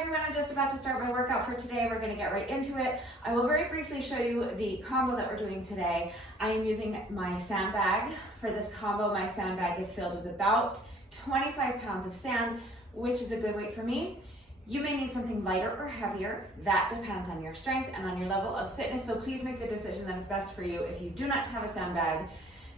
everyone, I'm just about to start my workout for today. We're gonna get right into it. I will very briefly show you the combo that we're doing today. I am using my sandbag. For this combo, my sandbag is filled with about 25 pounds of sand, which is a good weight for me. You may need something lighter or heavier. That depends on your strength and on your level of fitness, so please make the decision that is best for you. If you do not have a sandbag,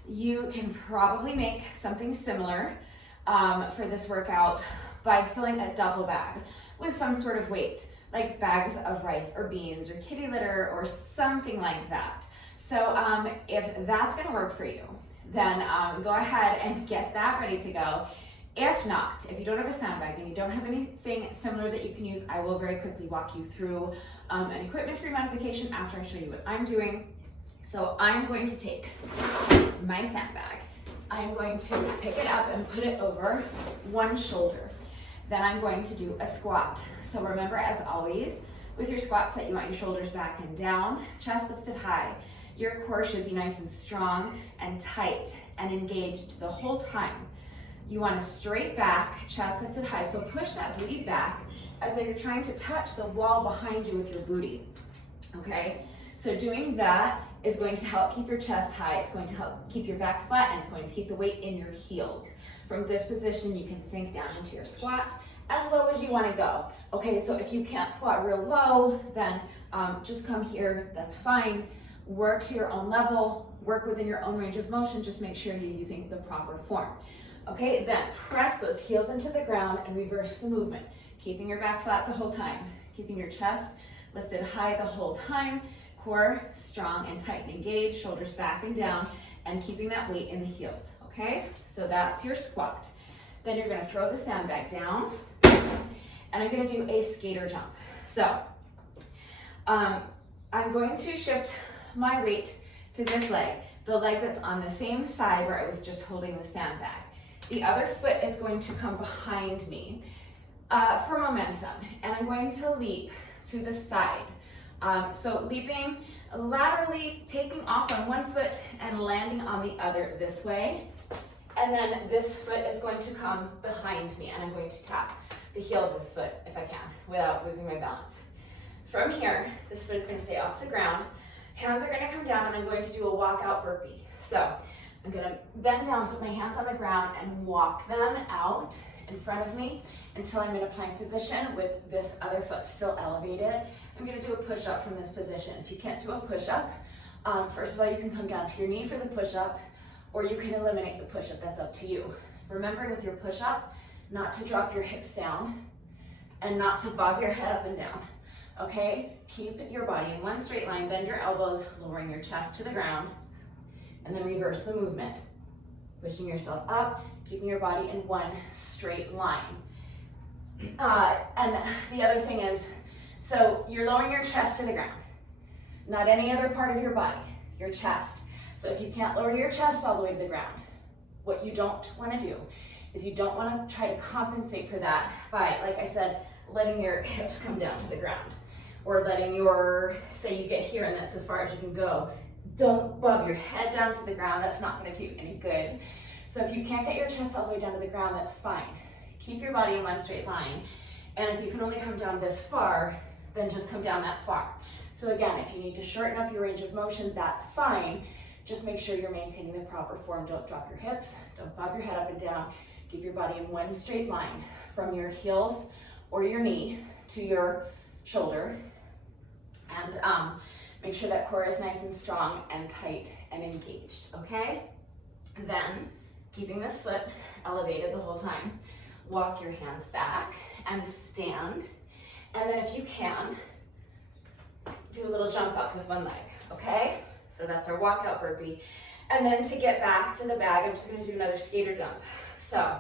you can probably make something similar for this workout by filling a duffel bag with some sort of weight, like bags of rice or beans or kitty litter or something like that. So if that's gonna work for you, then go ahead and get that ready to go. If not, if you don't have a sandbag and you don't have anything similar that you can use, I will very quickly walk you through an equipment-free modification after I show you what I'm doing. So I'm going to take my sandbag. I'm going to pick it up and put it over one shoulder. Then I'm going to do a squat. So remember, as always, with your squat set, you want your shoulders back and down, chest lifted high. Your core should be nice and strong and tight and engaged the whole time. You want a straight back, chest lifted high. So push that booty back as though you're trying to touch the wall behind you with your booty, okay? So doing that is going to help keep your chest high, it's going to help keep your back flat, and it's going to keep the weight in your heels. From this position, you can sink down into your squat as low as you want to go. Okay, so if you can't squat real low, then just come here, that's fine. Work to your own level, work within your own range of motion, just make sure you're using the proper form. Okay, then press those heels into the ground and reverse the movement, keeping your back flat the whole time, keeping your chest lifted high the whole time, core strong and tight and engaged, shoulders back and down, and keeping that weight in the heels, okay? So that's your squat. Then you're gonna throw the sandbag down, and I'm gonna do a skater jump. So I'm going to shift my weight to this leg, the leg that's on the same side where I was just holding the sandbag. The other foot is going to come behind me for momentum, and I'm going to leap to the side. So leaping laterally, taking off on one foot and landing on the other this way. And then this foot is going to come behind me, and I'm going to tap the heel of this foot if I can without losing my balance. From here, this foot is going to stay off the ground. Hands are going to come down, and I'm going to do a walkout burpee. So I'm going to bend down, put my hands on the ground, and walk them out in front of me until I'm in a plank position with this other foot still elevated. I'm going to do a push-up from this position. If you can't do a push-up, first of all, you can come down to your knee for the push-up, or you can eliminate the push-up. That's up to you. Remembering with your push-up, not to drop your hips down and not to bob your head up and down. Okay? Keep your body in one straight line, bend your elbows, lowering your chest to the ground, and then reverse the movement. Pushing yourself up, keeping your body in one straight line. And the other thing is, so you're lowering your chest to the ground, not any other part of your body, your chest. So if you can't lower your chest all the way to the ground, what you don't want to do is you don't want to try to compensate for that by, like I said, letting your hips come down to the ground, or letting your, say you get here and that's as far as you can go. Don't bob your head down to the ground, that's not going to do you any good. So if you can't get your chest all the way down to the ground, that's fine. Keep your body in one straight line. And if you can only come down this far, then just come down that far. So again, if you need to shorten up your range of motion, that's fine. Just make sure you're maintaining the proper form. Don't drop your hips, don't bob your head up and down. Keep your body in one straight line from your heels or your knee to your shoulder. And make sure that core is nice and strong and tight and engaged, okay? Then, keeping this foot elevated the whole time, walk your hands back and stand. And then if you can, do a little jump up with one leg, okay? So that's our walkout burpee. And then to get back to the bag, I'm just gonna do another skater jump. So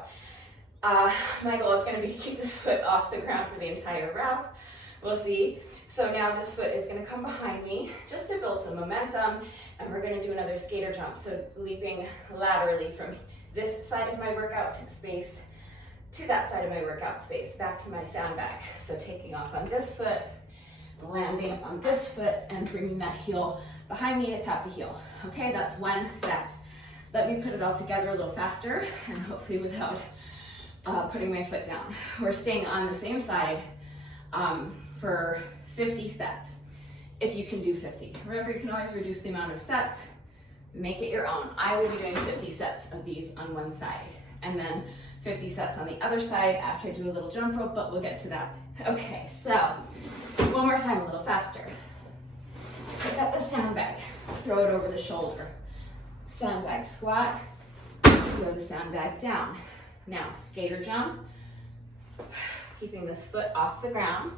my goal is gonna be to keep this foot off the ground for the entire wrap. We'll see. So now this foot is gonna come behind me just to build some momentum, and we're gonna do another skater jump. So leaping laterally from this side of my workout space to that side of my workout space, back to my sandbag. So taking off on this foot, landing on this foot, and bringing that heel behind me to tap the heel. Okay, that's one set. Let me put it all together a little faster, and hopefully without putting my foot down. We're staying on the same side for 50 sets, if you can do 50. Remember, you can always reduce the amount of sets, make it your own. I will be doing 50 sets of these on one side, and then 50 sets on the other side after I do a little jump rope, but we'll get to that. Okay, so one more time, a little faster. Pick up the sandbag, throw it over the shoulder. Sandbag squat, throw the sandbag down. Now, skater jump, keeping this foot off the ground.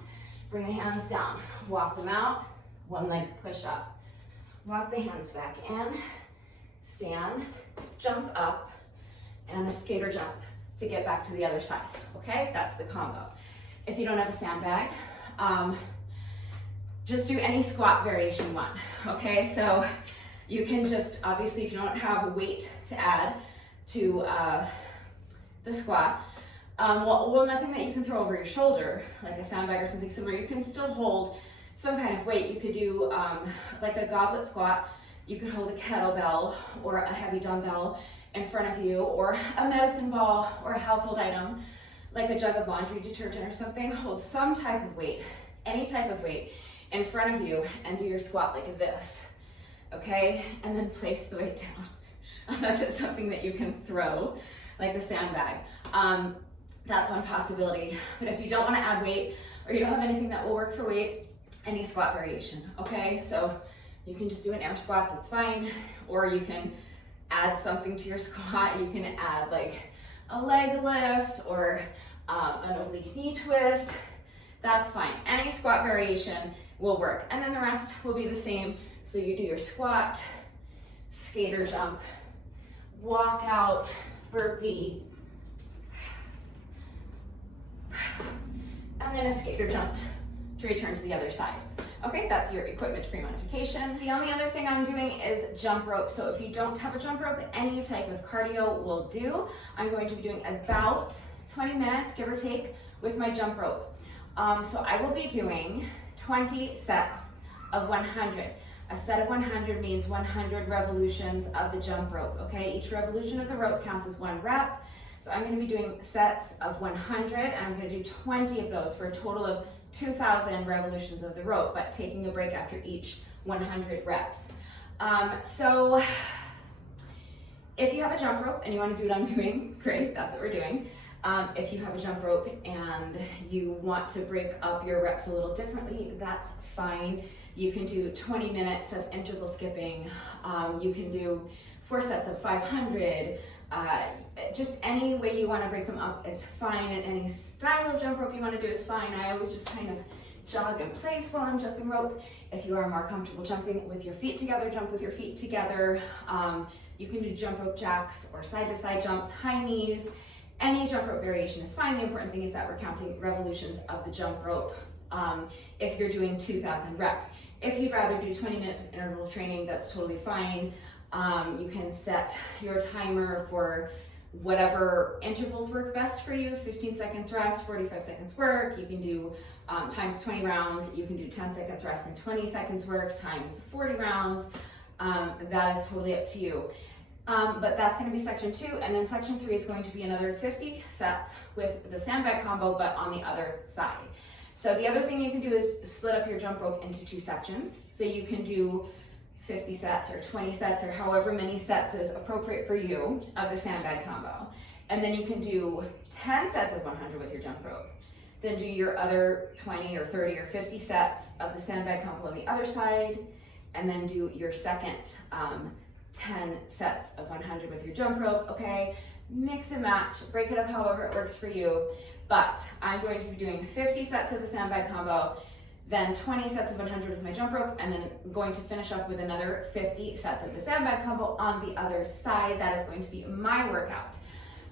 Bring the hands down, walk them out, one leg push up. Walk the hands back in, stand, jump up, and a skater jump to get back to the other side, okay? That's the combo. If you don't have a sandbag, just do any squat variation one, okay? So you can just, obviously, if you don't have a weight to add to the squat, well, nothing that you can throw over your shoulder, like a sandbag or something similar. You can still hold some kind of weight. You could do like a goblet squat. You could hold a kettlebell or a heavy dumbbell in front of you, or a medicine ball or a household item, like a jug of laundry detergent or something. Hold some type of weight, any type of weight, in front of you and do your squat like this, okay? And then place the weight down, unless it's something that you can throw, like the sandbag. That's one possibility. But if you don't want to add weight, or you don't have anything that will work for weight, any squat variation, okay? So you can just do an air squat, that's fine. Or you can add something to your squat. You can add like a leg lift or an oblique knee twist. That's fine. Any squat variation will work. And then the rest will be the same. So you do your squat, skater jump, walk out, burpee, and then a skater jump to return to the other side. Okay, that's your equipment-free modification. The only other thing I'm doing is jump rope. So if you don't have a jump rope, any type of cardio will do. I'm going to be doing about 20 minutes, give or take, with my jump rope. So I will be doing 20 sets of 100. A set of 100 means 100 revolutions of the jump rope, okay? Each revolution of the rope counts as 1 rep. So I'm gonna be doing sets of 100, and I'm gonna do 20 of those for a total of 2,000 revolutions of the rope, but taking a break after each 100 reps. So if you have a jump rope and you wanna do what I'm doing, great, that's what we're doing. If you have a jump rope and you want to break up your reps a little differently, that's fine. You can do 20 minutes of interval skipping. You can do 4 sets of 500. Just any way you want to break them up is fine, and any style of jump rope you want to do is fine. I always just kind of jog in place while I'm jumping rope. If you are more comfortable jumping with your feet together, jump with your feet together. You can do jump rope jacks or side-to-side jumps, high knees. Any jump rope variation is fine. The important thing is that we're counting revolutions of the jump rope if you're doing 2,000 reps. If you'd rather do 20 minutes of interval training, that's totally fine. You can set your timer for whatever intervals work best for you. 15 seconds rest, 45 seconds work. You can do times 20 rounds. You can do 10 seconds rest and 20 seconds work times 40 rounds. That is totally up to you. But that's going to be section 2, and then section 3 is going to be another 50 sets with the sandbag combo, but on the other side. So the other thing you can do is split up your jump rope into 2 sections. So you can do 50 sets or 20 sets or however many sets is appropriate for you of the sandbag combo. And then you can do 10 sets of 100 with your jump rope. Then do your other 20 or 30 or 50 sets of the sandbag combo on the other side, and then do your second 10 sets of 100 with your jump rope, okay? Mix and match, break it up however it works for you. But I'm going to be doing 50 sets of the sandbag combo, then 20 sets of 100 with my jump rope, and then I'm going to finish up with another 50 sets of the sandbag combo on the other side. That is going to be my workout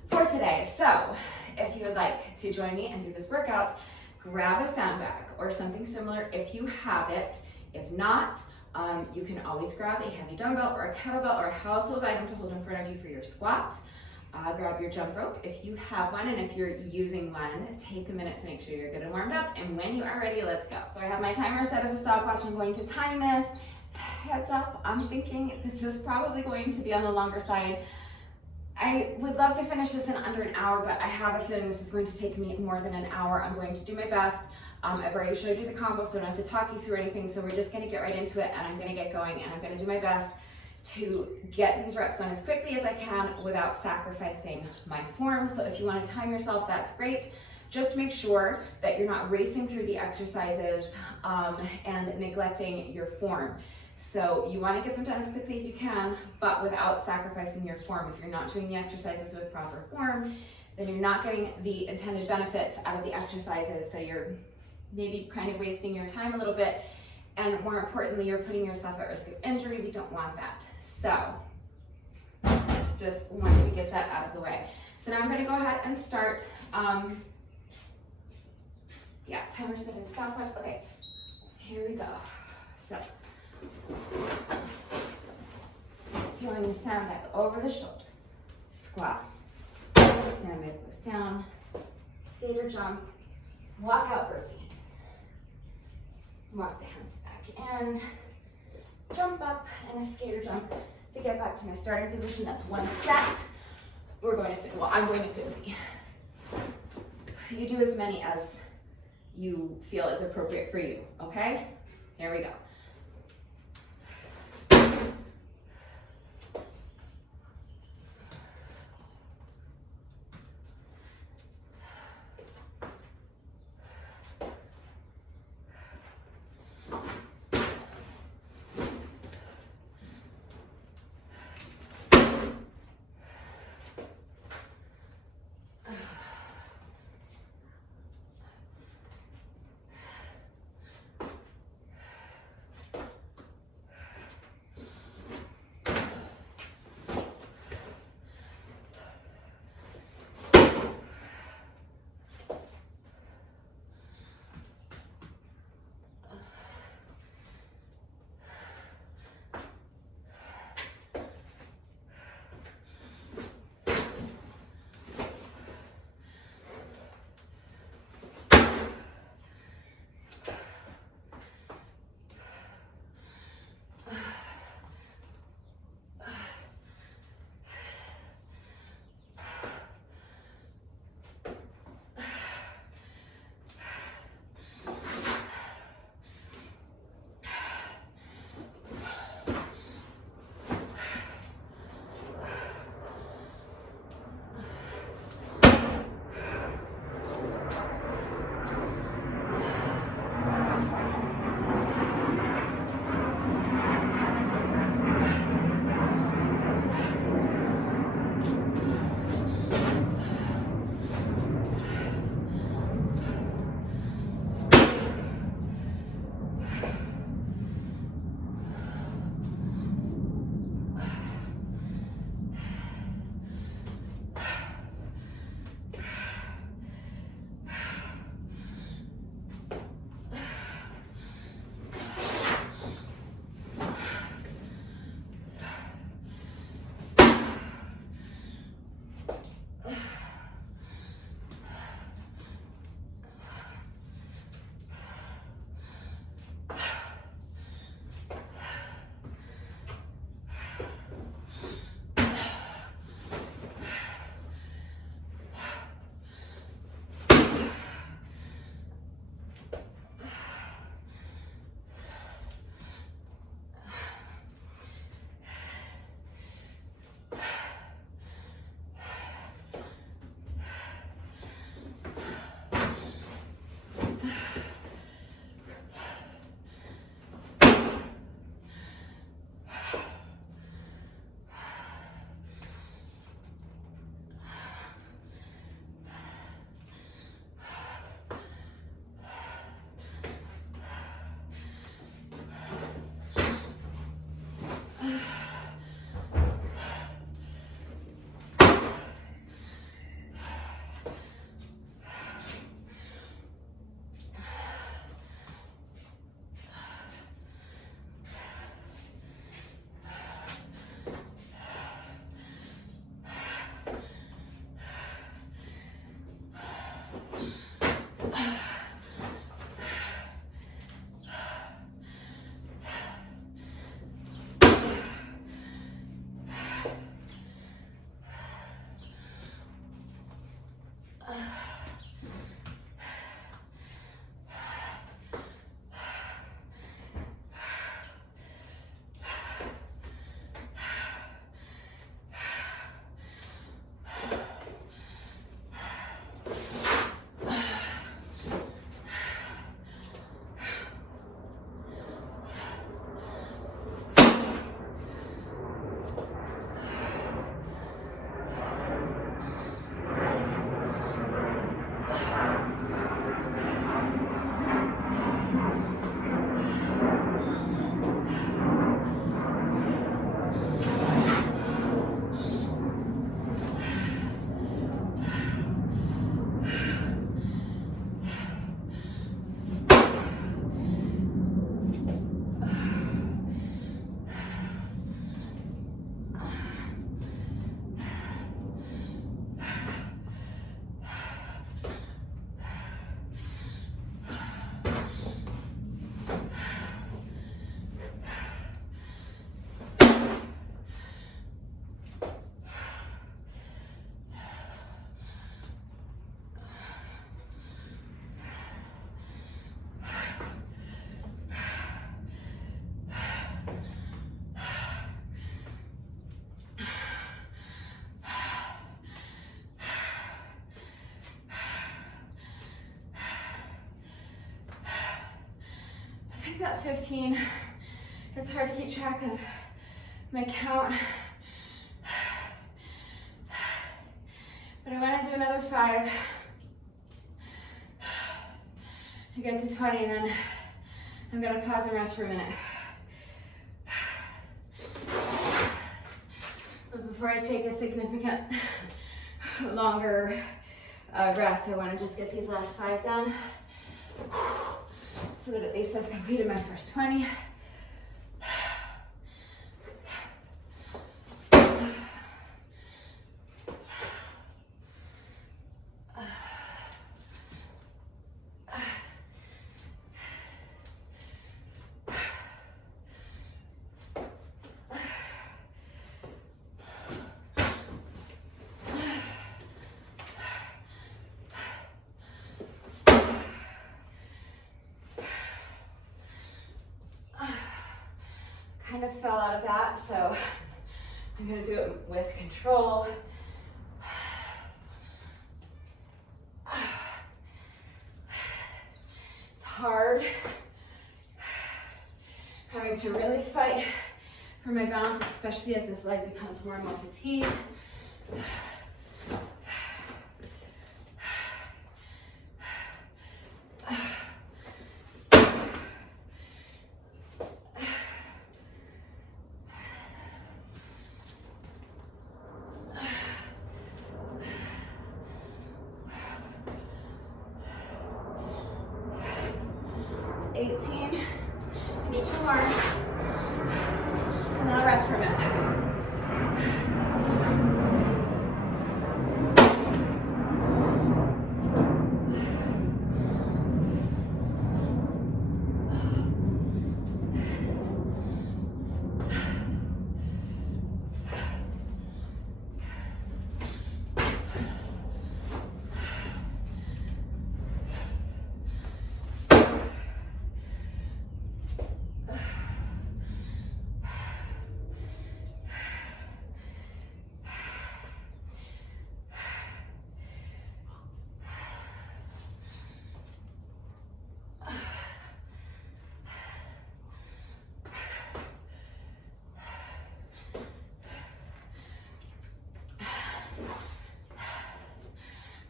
for today. So if you would like to join me and do this workout, grab a sandbag or something similar if you have it. If not, you can always grab a heavy dumbbell or a kettlebell or a household item to hold in front of you for your squat. Grab your jump rope if you have one, and if you're using one, take a minute to make sure you're good and warmed up, and when you are ready, let's go. So I have my timer set as a stopwatch. I'm going to time this. Heads up, I'm thinking this is probably going to be on the longer side. I would love to finish this in under an hour, but I have a feeling this is going to take me more than an hour. I'm going to do my best. I've already showed you the combo, so I don't have to talk you through anything. So we're just gonna get right into it, and I'm gonna get going, and I'm gonna do my best to get these reps done as quickly as I can without sacrificing my form. So if you wanna time yourself, that's great. Just make sure that you're not racing through the exercises and neglecting your form. So you want to get them done as quickly as you can, but without sacrificing your form. If you're not doing the exercises with proper form, then you're not getting the intended benefits out of the exercises. So you're maybe kind of wasting your time a little bit, and more importantly, you're putting yourself at risk of injury. We don't want that. So just want to get that out of the way. So now I'm going to go ahead and start. Yeah, timer set and stopwatch. Okay, here we go. So, throwing the sandbag over the shoulder, squat, sandbag goes down, skater jump, walk out burpee, walk the hands back in, jump up, and a skater jump to get back to my starting position. That's one set. We're going to, well, I'm going to 50. You do as many as you feel is appropriate for you, okay? Here we go. That's 15. It's hard to keep track of my count. But I want to do another 5. I get to 20 and then I'm going to pause and rest for a minute. But before I take a significant longer rest, I want to just get these last 5 done so that at least I've completed my first 20. Kind of fell out of that, so I'm going to do it with control. It's hard having to really fight for my balance, especially as this leg becomes more and more fatigued. 18, do 2 more, and then I'll rest for a minute.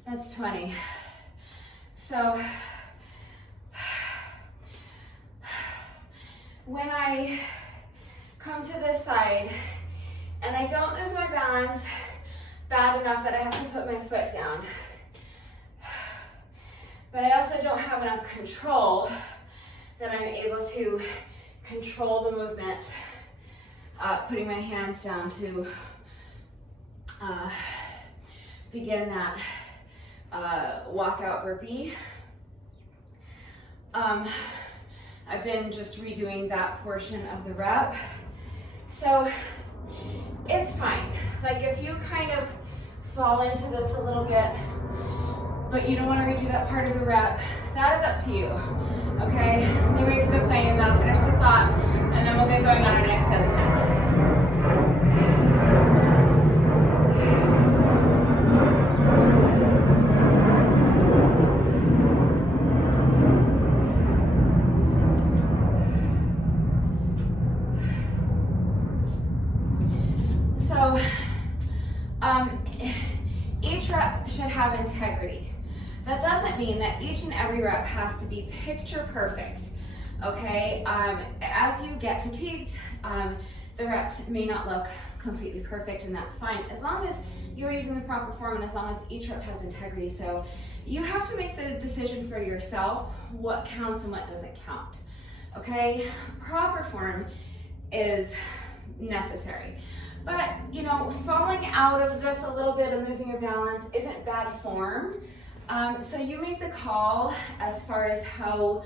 That's 20. So when I come to this side and I don't lose my balance bad enough that I have to put my foot down, but I also don't have enough control that I'm able to control the movement, putting my hands down to begin that walkout burpee. I've been just redoing that portion of the rep. So it's fine. Like if you kind of fall into this a little bit, but you don't want to redo that part of the rep, that is up to you, okay? Let me wait for the plane, then I'll finish the thought, and then we'll get going on our next set of 10. So, each rep should have integrity. That doesn't mean that each and every rep has to be picture perfect, okay? As you get fatigued, the reps may not look completely perfect, and that's fine, as long as you're using the proper form and as long as each rep has integrity. So you have to make the decision for yourself what counts and what doesn't count, okay? Proper form is necessary. But, you know, falling out of this a little bit and losing your balance isn't bad form. So you make the call as far as how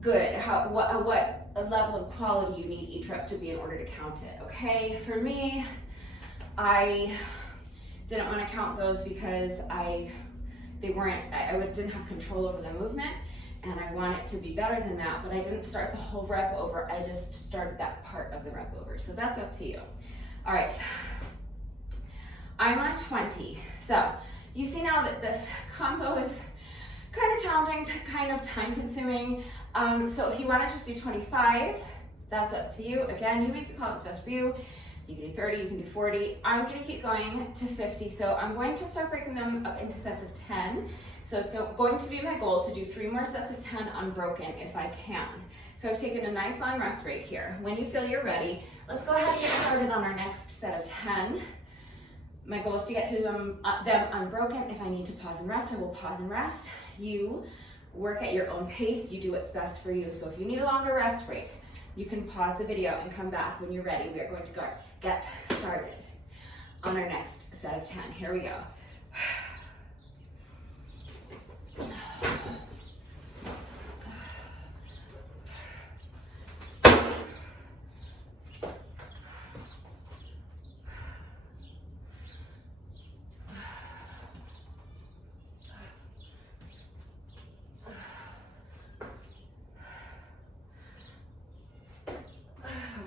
good, what level of quality you need each rep to be in order to count it, okay? For me, I didn't want to count those because I didn't have control over the movement, and I want it to be better than that, but I didn't start the whole rep over. I just started that part of the rep over. So that's up to you. All right, I'm on 20. So you see now that this combo is kind of challenging, kind of time consuming. So if you want to just do 25, that's up to you. Again, you make the call that's best for you. You can do 30, you can do 40. I'm going to keep going to 50. So I'm going to start breaking them up into sets of 10. So it's going to be my goal to do 3 more sets of 10 unbroken if I can. So I've taken a nice long rest break here. When you feel you're ready, let's go ahead and get started on our next set of 10. My goal is to get through them unbroken. If I need to pause and rest, I will pause and rest. You work at your own pace. You do what's best for you. So if you need a longer rest break, you can pause the video and come back when you're ready. We are going to get started on our next set of 10. Here we go.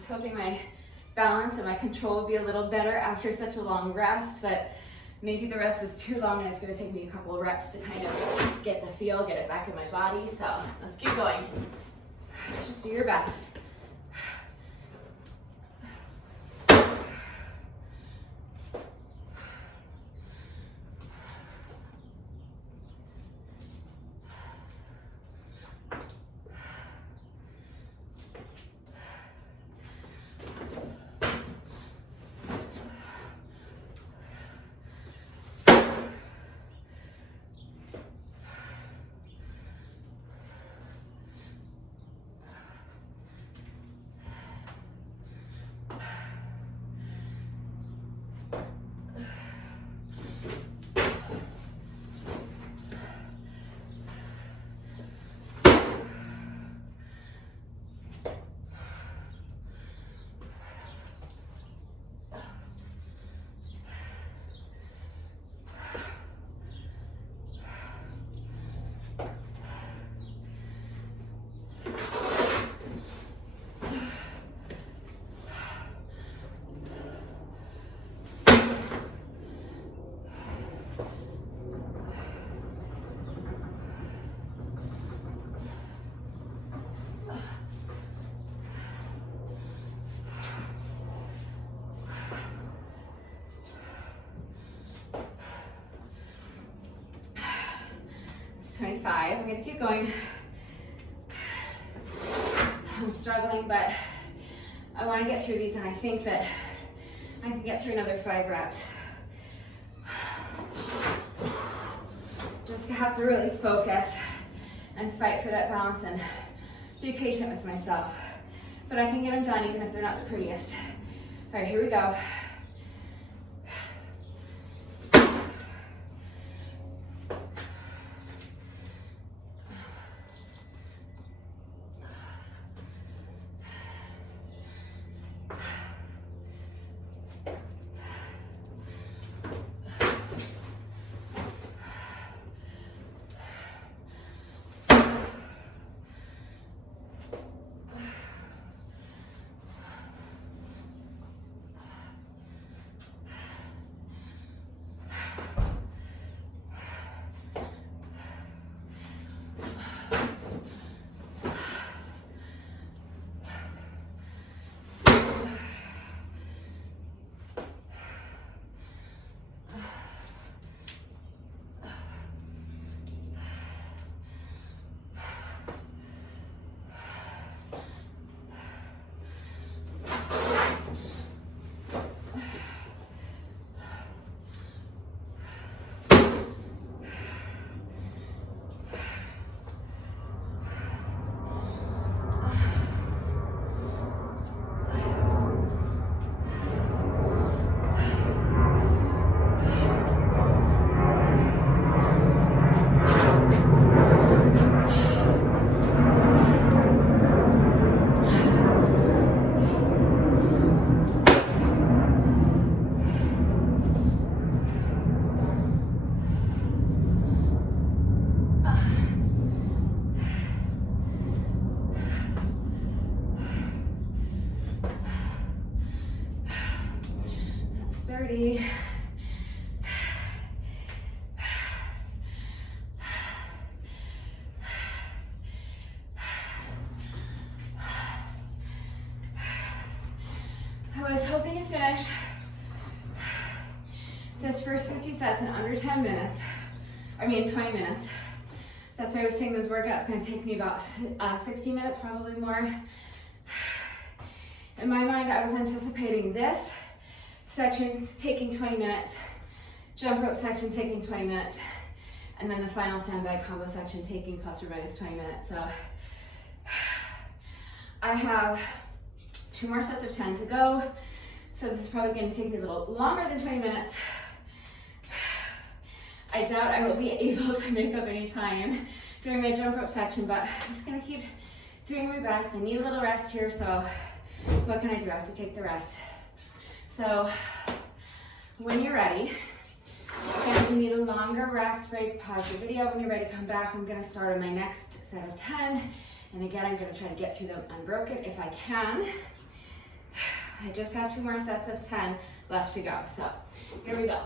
Hoping my balance and my control will be a little better after such a long rest, but maybe the rest was too long and it's going to take me a couple of reps to kind of get the feel, get it back in my body. So let's keep going. Just do your best. It's 25. I'm going to keep going. I'm struggling, but I want to get through these, and I think that I can get through another 5 reps. Just have to really focus and fight for that balance and be patient with myself. But I can get them done even if they're not the prettiest. All right, here we go. this first 50 sets in under 20 minutes. That's why I was saying this workout's gonna take me about 60 minutes, probably more. In my mind, I was anticipating this section taking 20 minutes, jump rope section taking 20 minutes, and then the final sandbag combo section taking plus or minus 20 minutes. So I have 2 more sets of 10 to go. So this is probably going to take me a little longer than 20 minutes. I doubt I will be able to make up any time during my jump rope section, but I'm just going to keep doing my best. I need a little rest here, so what can I do? I have to take the rest. So when you're ready, if you need a longer rest break, pause the video. When you're ready to come back, I'm going to start on my next set of 10. And again, I'm going to try to get through them unbroken if I can. I just have 2 more sets of 10 left to go. So here we go.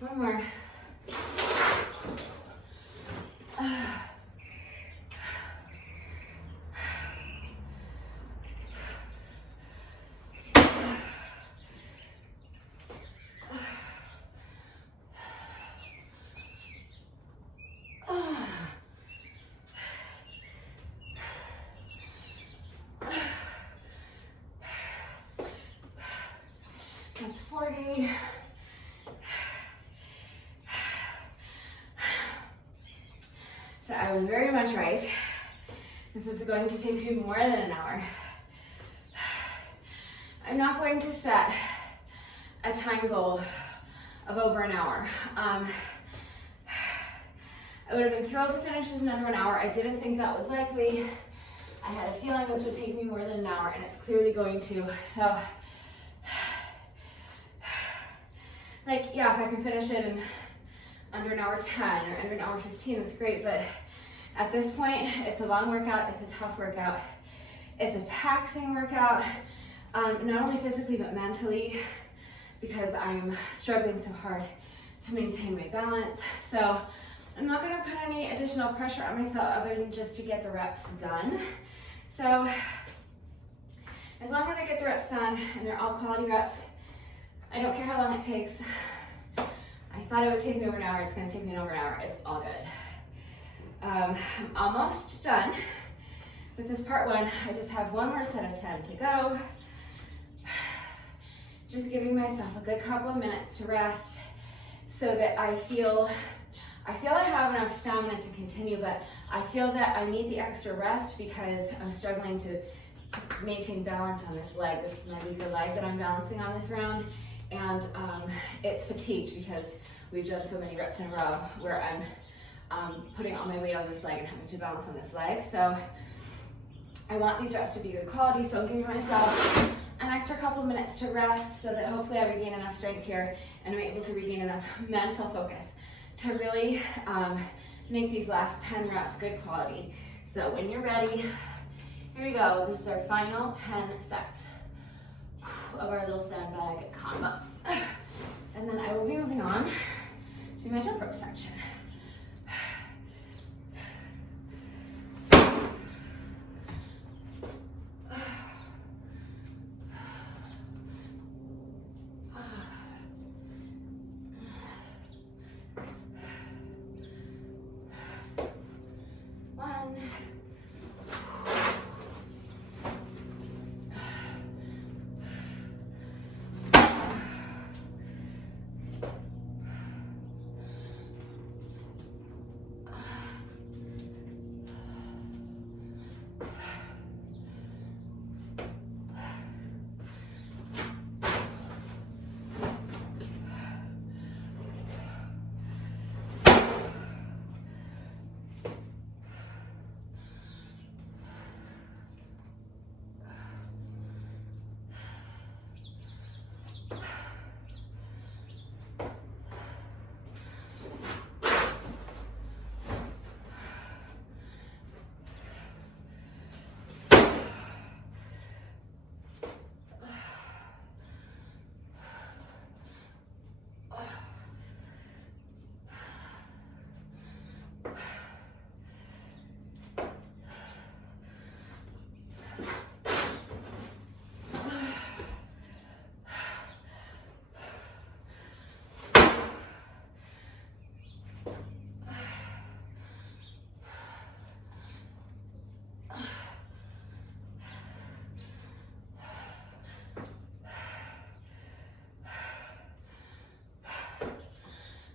One more. 30. So I was very much right. This is going to take me more than an hour. I'm not going to set a time goal of over an hour. I would have been thrilled to finish this in under an hour. I didn't think that was likely. I had a feeling this would take me more than an hour, and it's clearly going to. So, like, yeah, if I can finish it in under an hour 10 or under an hour 15, that's great. But at this point, it's a long workout. It's a tough workout. It's a taxing workout, not only physically but mentally, because I'm struggling so hard to maintain my balance. So I'm not gonna put any additional pressure on myself other than just to get the reps done. So as long as I get the reps done and they're all quality reps, I don't care how long it takes. I thought it would take me over an hour. It's gonna take me over an hour. It's all good. I'm almost done with this part one. I just have one more set of 10 to go. Just giving myself a good couple of minutes to rest so that I feel I have enough stamina to continue, but I feel that I need the extra rest because I'm struggling to maintain balance on this leg. This is my weaker leg that I'm balancing on this round, and it's fatigued because we've done so many reps in a row where I'm putting all my weight on this leg and having to balance on this leg. So I want these reps to be good quality, so I'm giving myself an extra couple minutes to rest so that hopefully I regain enough strength here and I'm able to regain enough mental focus to really make these last 10 reps good quality. So when you're ready, here we go. This is our final 10 sets of our little sandbag combo. And then I will be moving on to my jump rope section.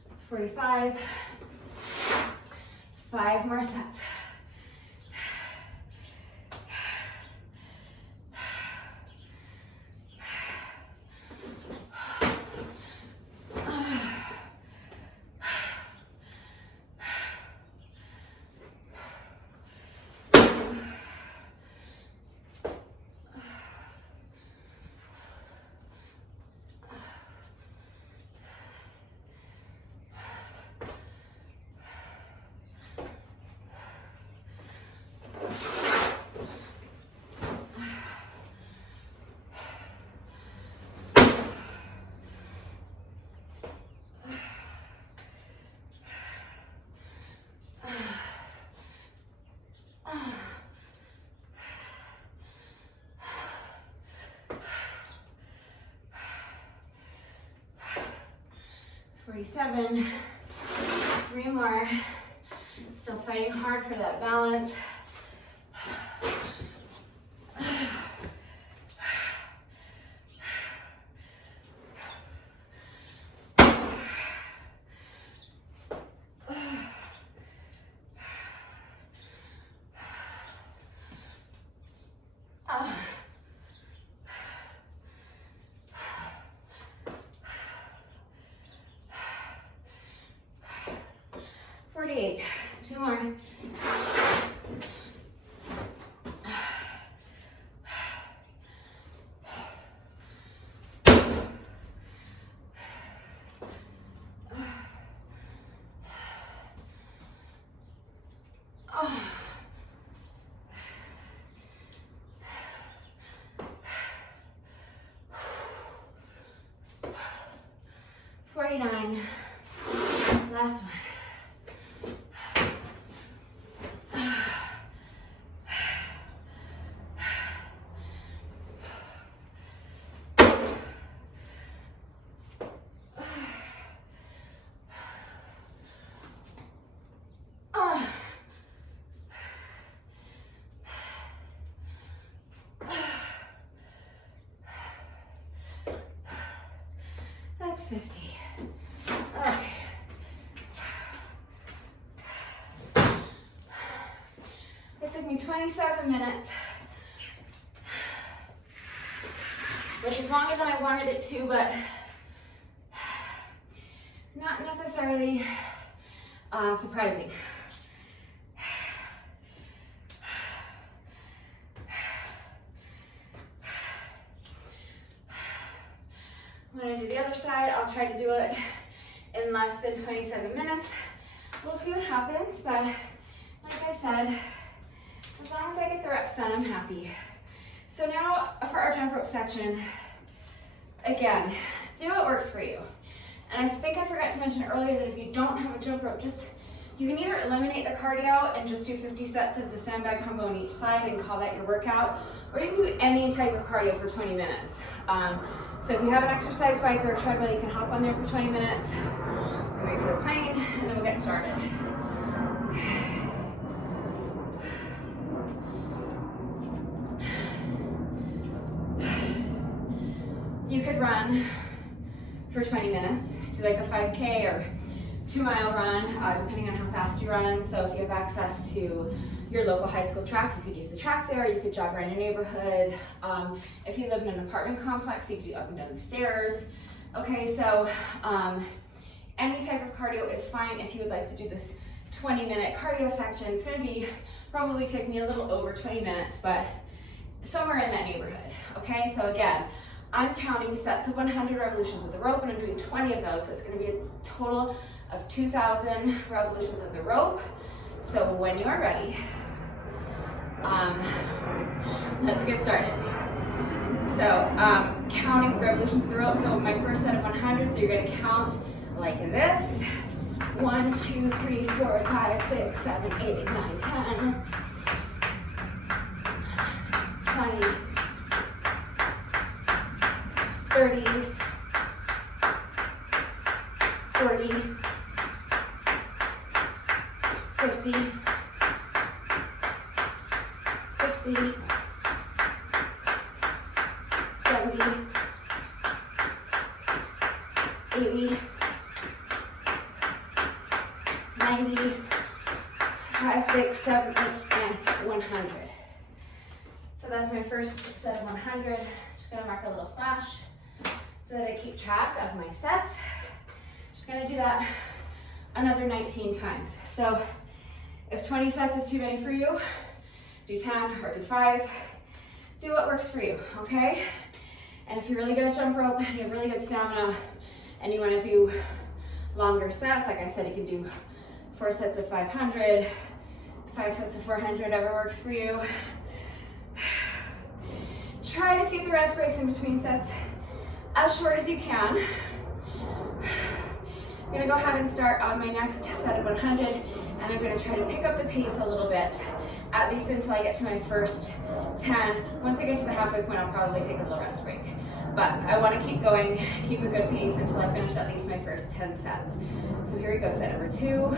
It's 45. 5 more sets. It's 47. 3 more. Still fighting hard for that balance. 48. 2 more. Oh. 49. Last one. That's 50. Okay. It took me 27 minutes, which is longer than I wanted it to, but not necessarily surprising. When I do the other side, I'll try to do it in less than 27 minutes. We'll see what happens, but like I said, as long as I get the reps done, I'm happy. So now for our jump rope section, again, do what works for you. And I think I forgot to mention earlier that if you don't have a jump rope, you can either eliminate the cardio and just do 50 sets of the sandbag combo on each side and call that your workout, or you can do any type of cardio for 20 minutes. So if you have an exercise bike or a treadmill, you can hop on there for 20 minutes, wait for a plane, and then we'll get started. You could run for 20 minutes, do like a 5K or 2-mile run, depending on how fast you run. So if you have access to your local high school track, you could use the track there. You could jog around your neighborhood. If you live in an apartment complex, you could do up and down the stairs. Okay, so any type of cardio is fine. If you would like to do this 20-minute cardio section, it's going to probably take me a little over 20 minutes, but somewhere in that neighborhood. Okay, so again, I'm counting sets of 100 revolutions of the rope, and I'm doing 20 of those, so it's going to be a total of 2,000 revolutions of the rope. So when you are ready, let's get started. So counting revolutions of the rope. So my first set of 100, so you're going to count like this. 1, 2, 3, 4, 5, 6, 7, 8, 9, 10, 20, 30, 40, 50, 60, 70, 80, 90, 5, 6, 7, 8, and 100. So that's my first set of 100. Just gonna mark a little slash so that I keep track of my sets. Just gonna do that another 19 times. So if 20 sets is too many for you, do 10 or do 5. Do what works for you, okay? And if you're really good at jump rope and you have really good stamina and you wanna do longer sets, like I said, you can do 4 sets of 500, 5 sets of 400, whatever works for you. Try to keep the rest breaks in between sets as short as you can. I'm gonna go ahead and start on my next set of 100, and I'm gonna try to pick up the pace a little bit, at least until I get to my first 10. Once I get to the halfway point, I'll probably take a little rest break. But I wanna keep going, keep a good pace until I finish at least my first 10 sets. So here we go, set number 2.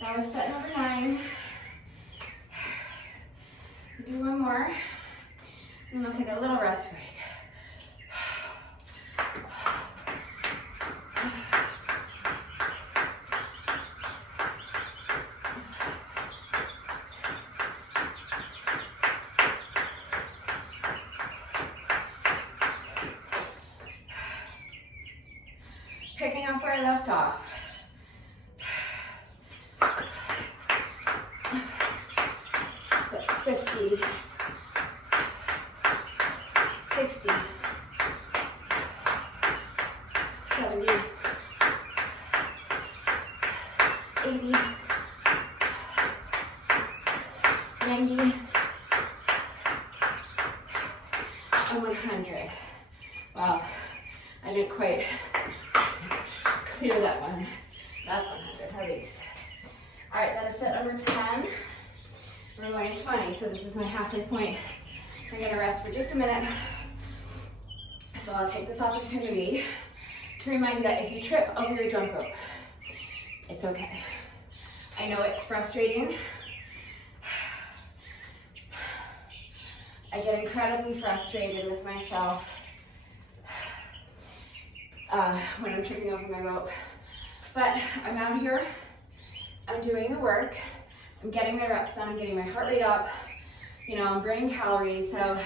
That was set number 9. Do one more, and then we'll take a little rest break. Picking up where I left off. That's 50, 60, 70, 80, 90, and 100. Wow, I didn't quite clear that one. That's 100 at least. All right, that is set number 10. We're going to 20, so this is my halfway point. I'm gonna rest for just a minute. So I'll take this opportunity to remind you that if you trip over your jump rope, it's okay. I know it's frustrating. I get incredibly frustrated with myself when I'm tripping over my rope. But I'm out here, I'm doing the work, I'm getting my reps done, I'm getting my heart rate up, you know, I'm burning calories, so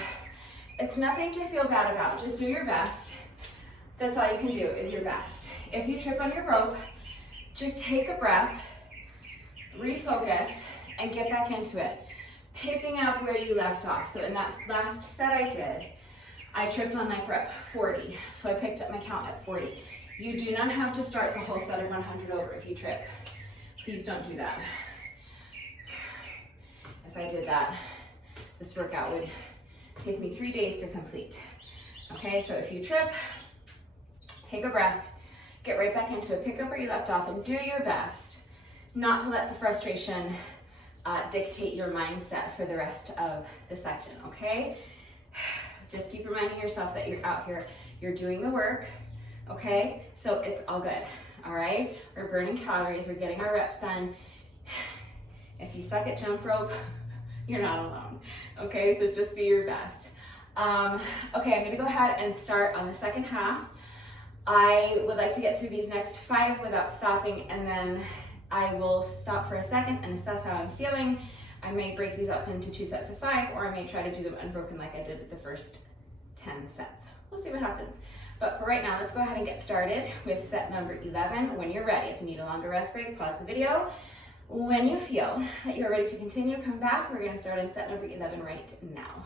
it's nothing to feel bad about. Just do your best. That's all you can do, is your best. If you trip on your rope, just take a breath, refocus, and get back into it. Picking up where you left off. So in that last set I did, I tripped on like rep 40, so I picked up my count at 40. You do not have to start the whole set of 100 over if you trip. Please don't do that. If I did that, this workout would take me 3 days to complete. Okay, so if you trip, take a breath, get right back into it, pick up where you left off, and do your best not to let the frustration dictate your mindset for the rest of the section, okay? Just keep reminding yourself that you're out here, you're doing the work, okay? So it's all good, all right? We're burning calories, we're getting our reps done. If you suck at jump rope, you're not alone, okay? So just do your best. Okay, I'm gonna go ahead and start on the second half. I would like to get through these next 5 without stopping, and then I will stop for a second and assess how I'm feeling. I may break these up into 2 sets of 5, or I may try to do them unbroken like I did with the first 10 sets. We'll see what happens. But for right now, let's go ahead and get started with set number 11. When you're ready, if you need a longer rest break, pause the video. When you feel that you're ready to continue, come back. We're gonna start on set number 11 right now.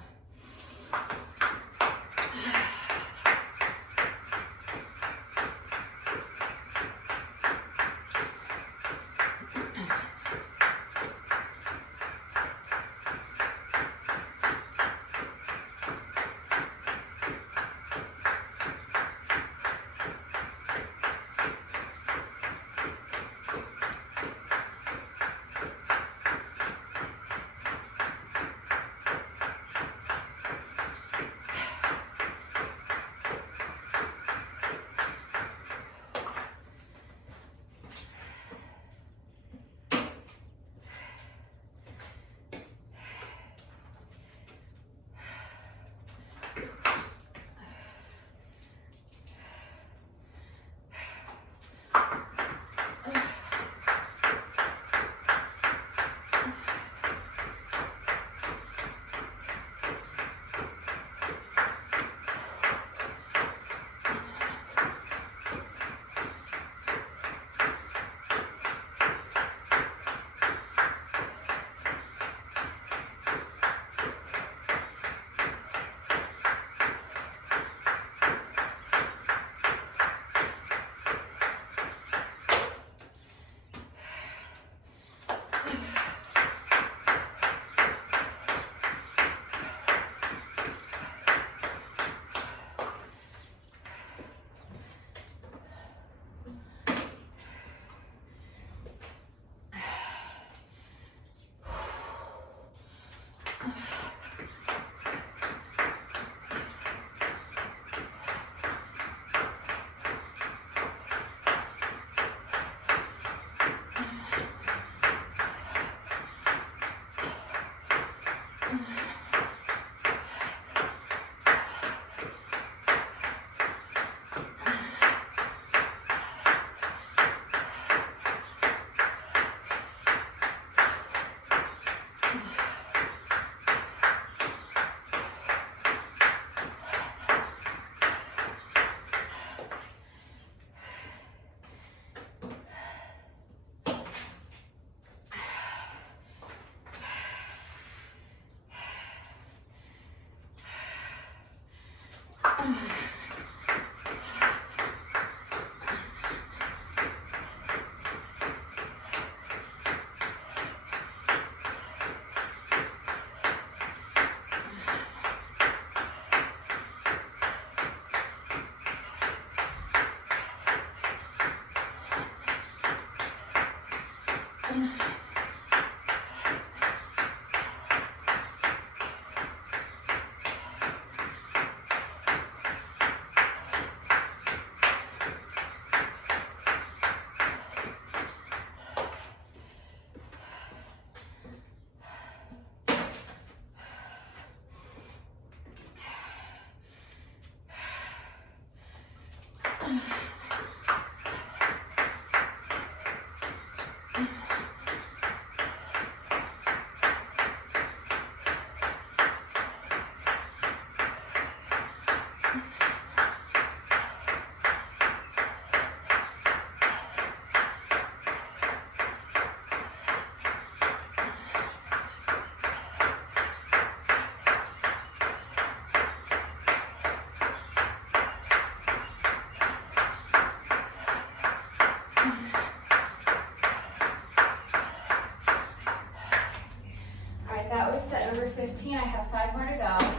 That was set number 15. I have 5 more to go.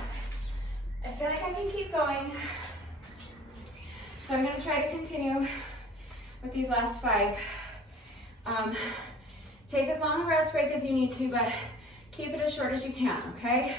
I feel like I can keep going. So I'm going to try to continue with these last 5. Take as long a rest break as you need to, but keep it as short as you can, okay?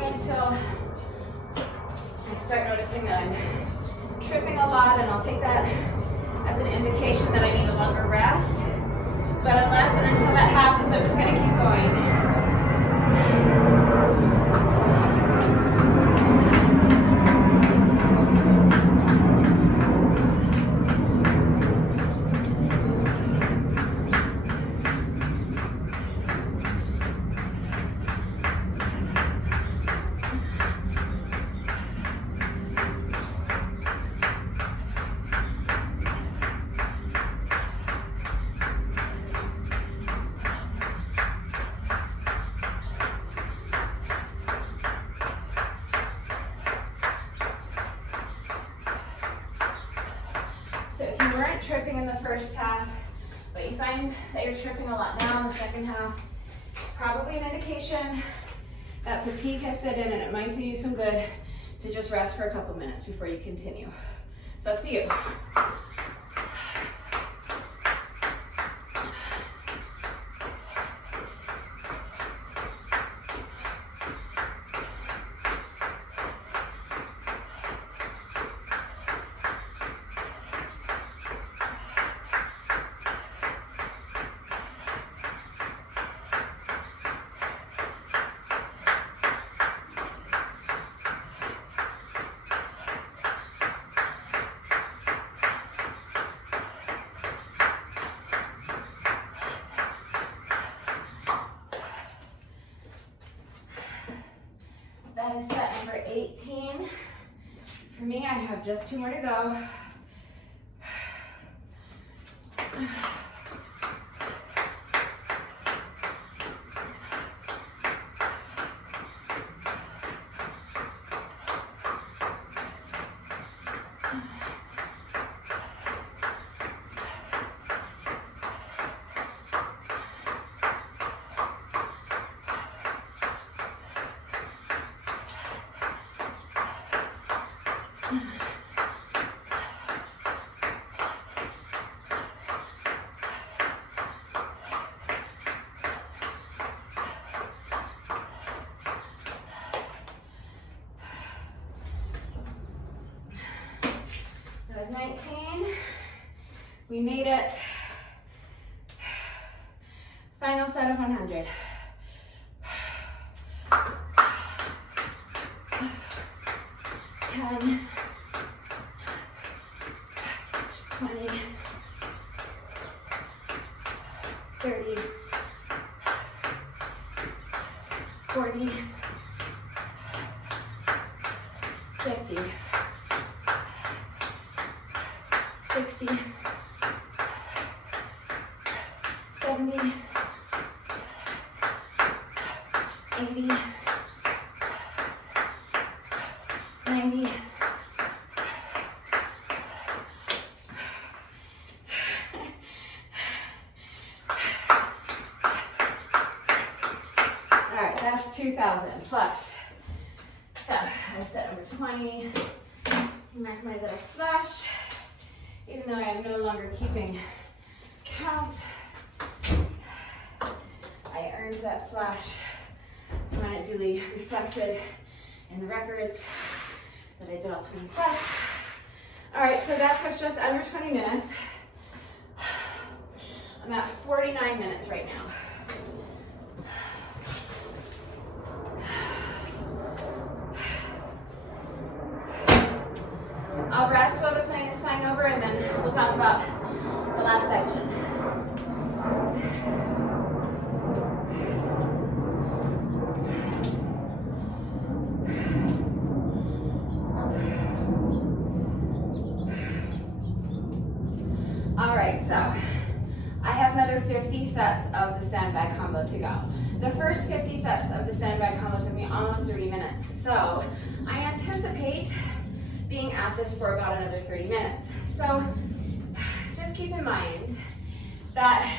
Until I start noticing that I'm tripping a lot, and I'll take that as an indication that I need a longer rest. But unless and until that happens, I'm just going to keep going. So if you weren't tripping in the first half, but you find that you're tripping a lot now in the second half, it's probably an indication that fatigue has set in, and it might do you some good to just rest for a couple minutes before you continue. It's up to you. That is set number 18. For me, I have just 2 more to go. That was 19. We made it. Final set of 100. 10, 20, 30, 40, 50, 60, 70, 80, 90, 2,000 plus. So I set number 20, mark my little slash, even though I am no longer keeping count. I earned that slash when it duly reflected in the records that I did all 20 sets. All right, so that took just under 20 minutes. I'm at 49 minutes right now. I'll rest while the plane is flying over, and then we'll talk about the last section. All right, so I have another 50 sets of the sandbag combo to go. The first 50 sets of the sandbag combo took me almost 30 minutes. So I anticipate being at this for about another 30 minutes. So just keep in mind that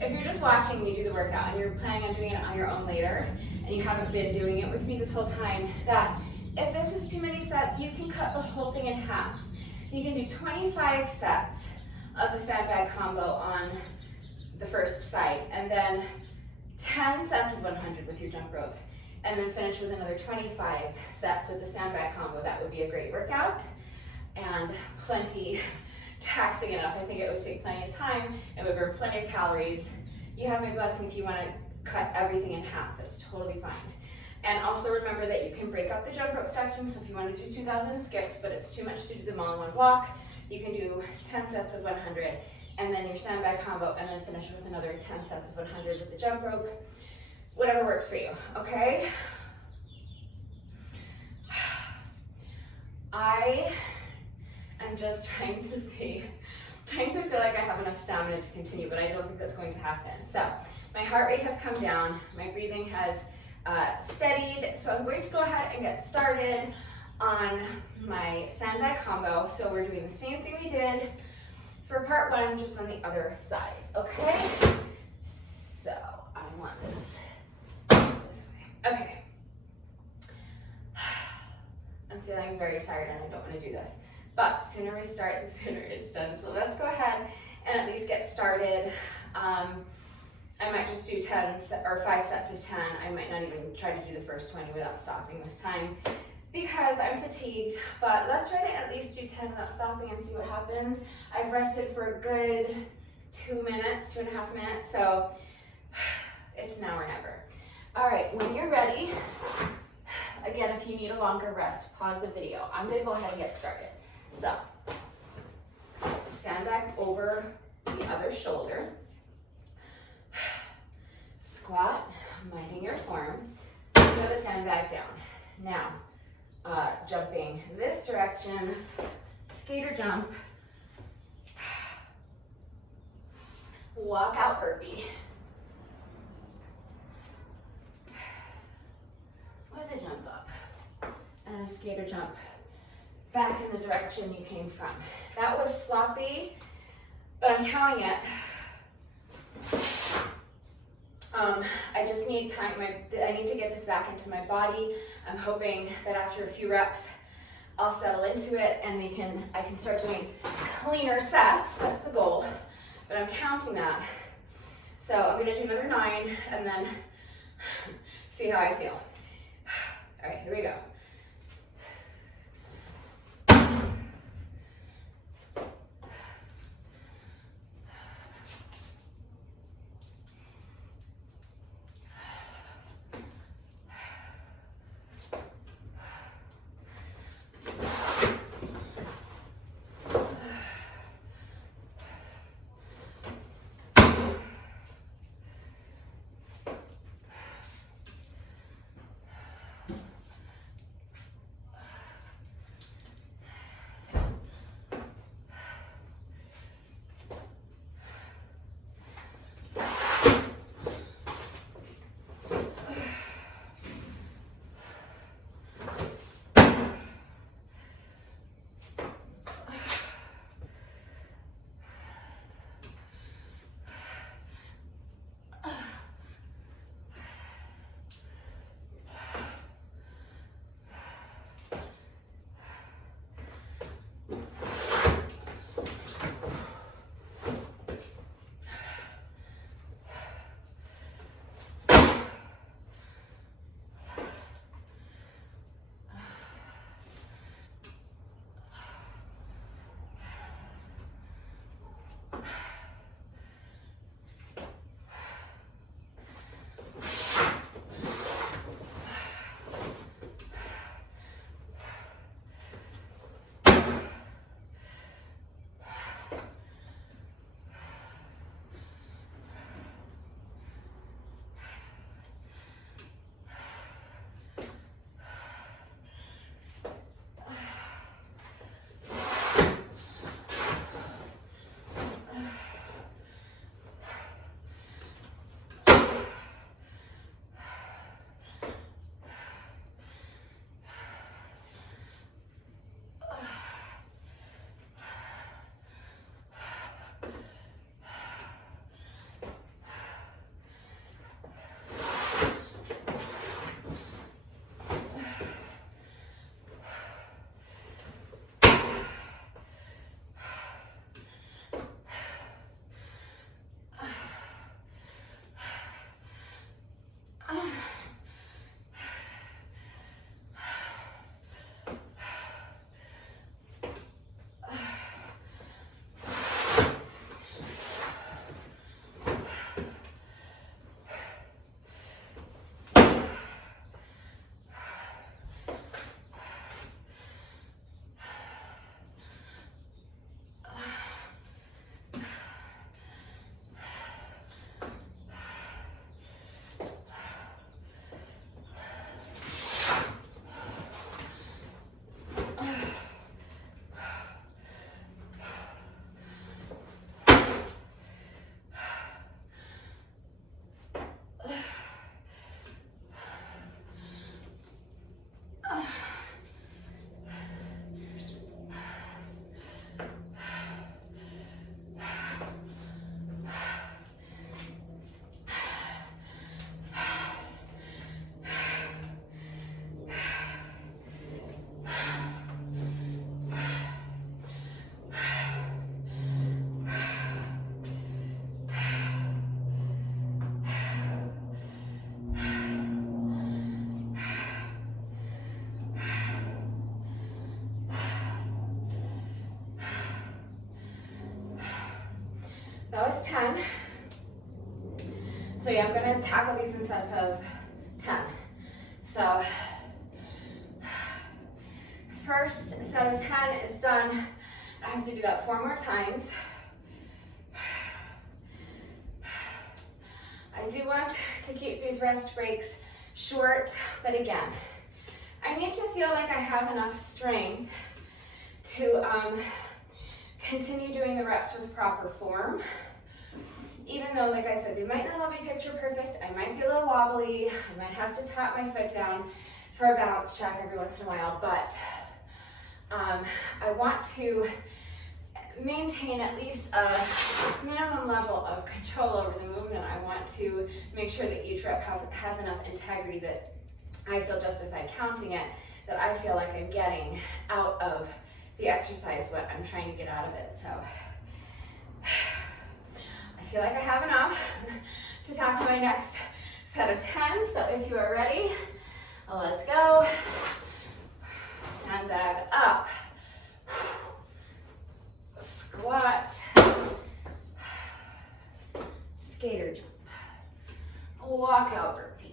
if you're just watching me do the workout and you're planning on doing it on your own later, and you haven't been doing it with me this whole time, that if this is too many sets, you can cut the whole thing in half. You can do 25 sets of the sandbag combo on the first side, and then 10 sets of 100 with your jump rope, and then finish with another 25 sets with the sandbag combo. That would be a great workout and plenty taxing enough. I think it would take plenty of time. It would burn plenty of calories. You have my blessing if you want to cut everything in half. That's totally fine. And also remember that you can break up the jump rope section. So if you want to do 2,000 skips, but it's too much to do them all in one block, you can do 10 sets of 100, and then your sandbag combo, and then finish with another 10 sets of 100 with the jump rope. Whatever works for you, okay? I am just trying to feel like I have enough stamina to continue, but I don't think that's going to happen. So my heart rate has come down, my breathing has steadied, so I'm going to go ahead and get started on my sandbag combo. So we're doing the same thing we did for part one, just on the other side, okay? So I want this way. Okay. I'm feeling very tired and I don't want to do this, but sooner we start, the sooner it's done. So let's go ahead and at least get started. I might just do 5 sets of 10. I might not even try to do the first 20 without stopping this time, because I'm fatigued, but let's try to at least do 10 without stopping and see what happens. I've rested for a good 2 minutes, 2.5 minutes, so it's now or never. All right, when you're ready, again, if you need a longer rest, pause the video. I'm gonna go ahead and get started. So, sandbag over the other shoulder. Squat, minding your form, throw the sandbag down. Now, jumping this direction, skater jump, walk out burpee, with a jump up, and a skater jump back in the direction you came from. That was sloppy, but I'm counting it. I just need time. I need to get this back into my body. I'm hoping that after a few reps, I'll settle into it and I can start doing cleaner sets. That's the goal, but I'm counting that. So I'm gonna do another 9 and then see how I feel. All right, here we go. That was 10. So yeah, I'm gonna tackle these in sets of 10. So first set of 10 is done. I have to do that 4 more times. I do want to keep these rest breaks short, but again, I need to feel like I have enough strength to continue doing the reps with proper form. Even though, like I said, they might not all be picture perfect, I might be a little wobbly, I might have to tap my foot down for a balance check every once in a while, but I want to maintain at least a minimum level of control over the movement. I want to make sure that each rep has enough integrity that I feel justified counting it, that I feel like I'm getting out of the exercise what I'm trying to get out of it. So I feel like I have enough to tackle my next set of 10. So if you are ready, let's go. Sandbag up. Squat. Skater jump. Walk out burpee.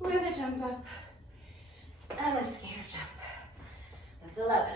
With a jump up and a skater jump. That's 11.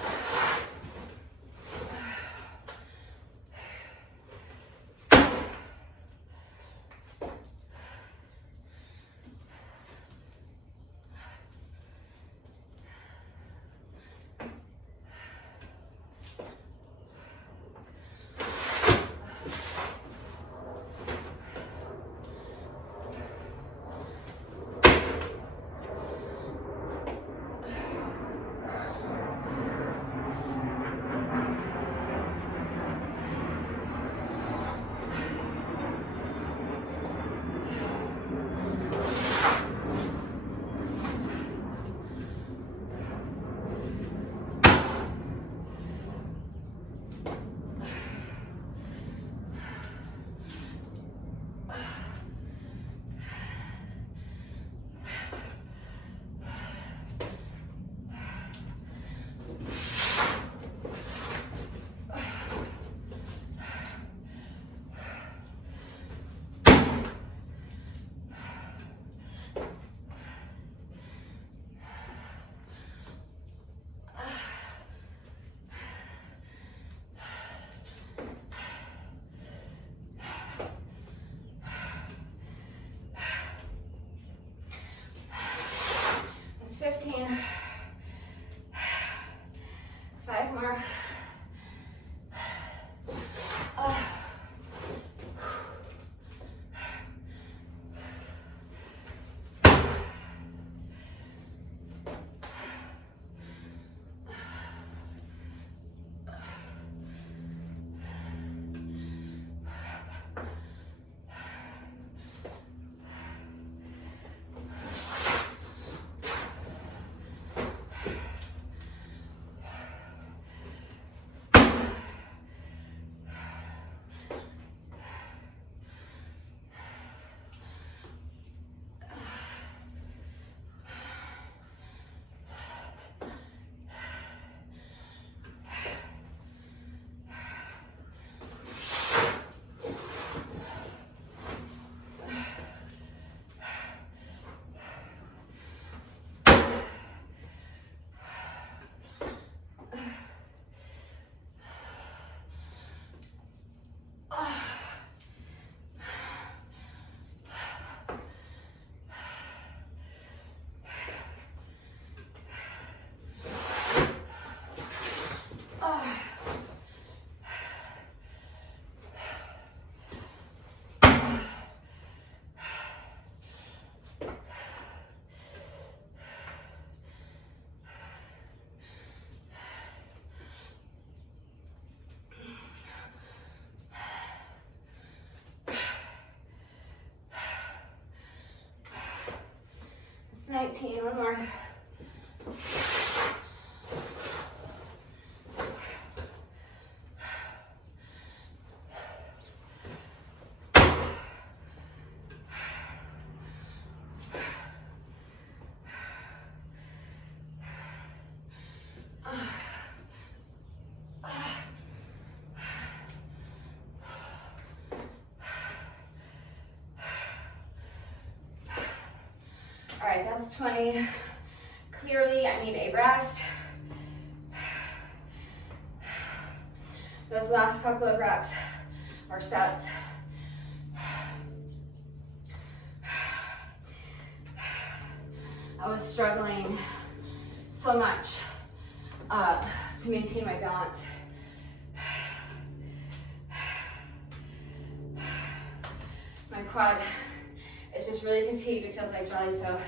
That's 15. 5 more. It's 19. One more. was 20. Clearly, I need a rest. Those last couple of reps or sets. I was struggling so much to maintain my balance. My quad is just really fatigued. It feels like jelly, so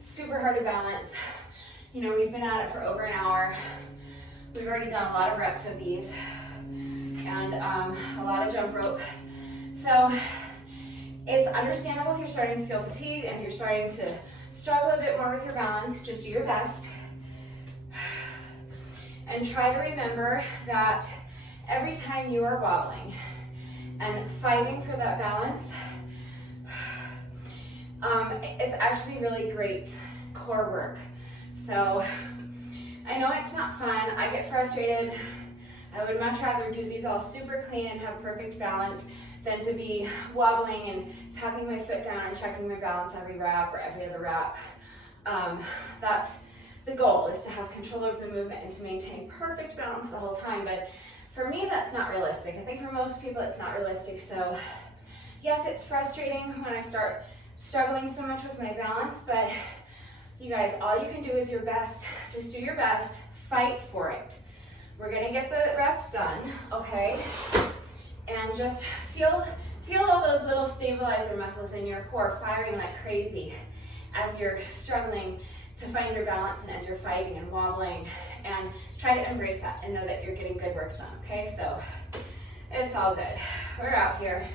super hard to balance. You know, we've been at it for over an hour. We've already done a lot of reps of these and a lot of jump rope. So it's understandable if you're starting to feel fatigued and if you're starting to struggle a bit more with your balance. Just do your best. And try to remember that every time you are wobbling and fighting for that balance, it's actually really great core work. So I know it's not fun. I get frustrated. I would much rather do these all super clean and have perfect balance than to be wobbling and tapping my foot down and checking my balance every rep or every other rep. That's the goal, is to have control over the movement and to maintain perfect balance the whole time. But for me, that's not realistic. I think for most people, it's not realistic. So yes, it's frustrating when I start struggling so much with my balance, but you guys, all you can do is your best. Just do your best, fight for it. We're gonna get the reps done, okay? And just feel all those little stabilizer muscles in your core firing like crazy as you're struggling to find your balance and as you're fighting and wobbling, and try to embrace that and know that you're getting good work done, okay? So it's all good. We're out here,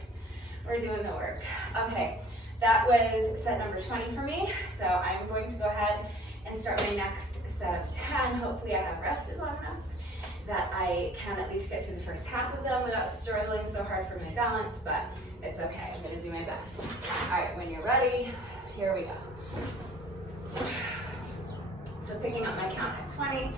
we're doing the work. Okay, that was set number 20 for me. So I'm going to go ahead and start my next set of 10. Hopefully I have rested long enough that I can at least get through the first half of them without struggling so hard for my balance, but it's okay, I'm gonna do my best. All right, when you're ready, here we go. So picking up my count at 20.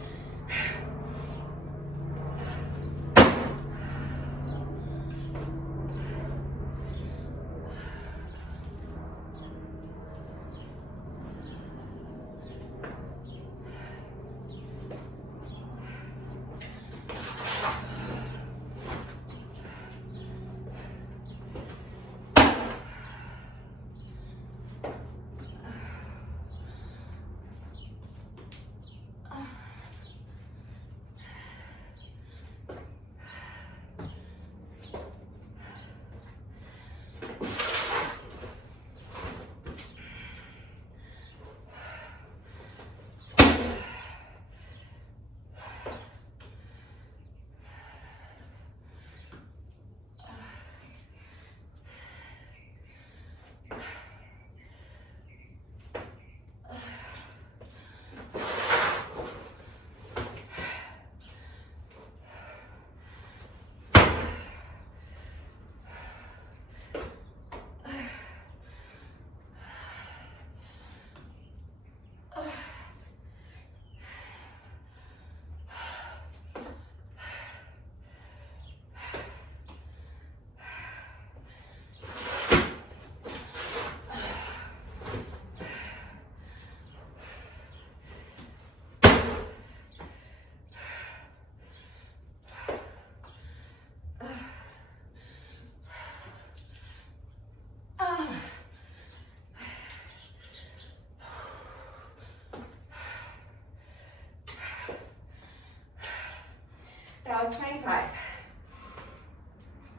That was 25.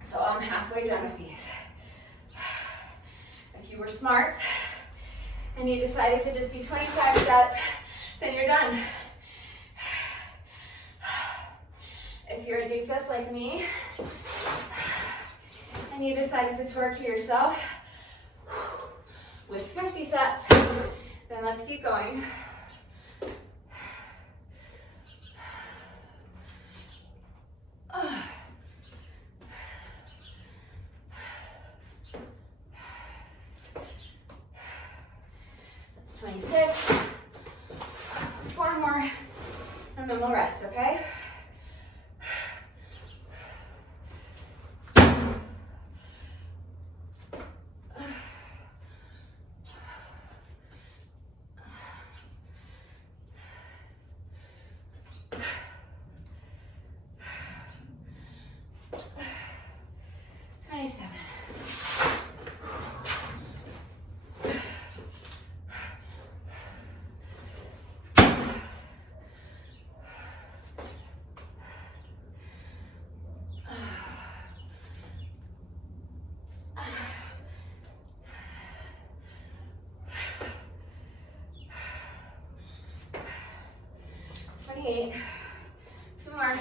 So I'm halfway done with these. If you were smart and you decided to just do 25 sets, then you're done. If you're a doofus like me and you decided to torture yourself with 50 sets, then let's keep going. That's 26. 4 more, and then we'll rest, okay? 27. Two more.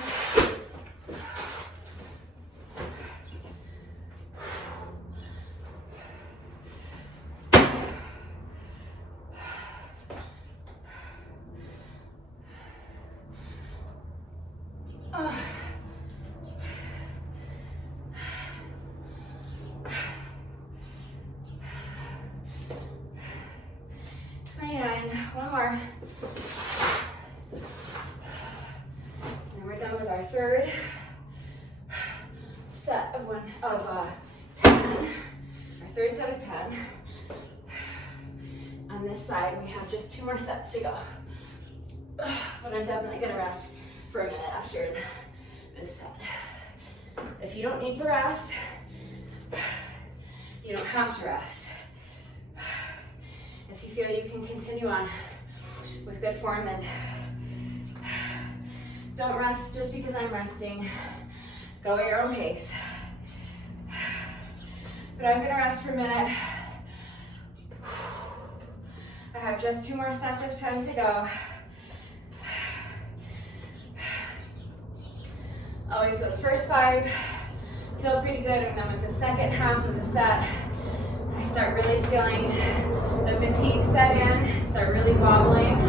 One more. And we're done with our third set of 10. Our third set of 10. On this side, we have just 2 more sets to go. But I'm definitely gonna rest for a minute after this set. If you don't need to rest, you don't have to rest. If you feel you can continue on with good form, then don't rest just because I'm resting. Go at your own pace. But I'm gonna rest for a minute. I have just 2 more sets of 10 to go. Always those first 5 feel pretty good, and then with the second half of the set, I start really feeling the fatigue set in, start really wobbling.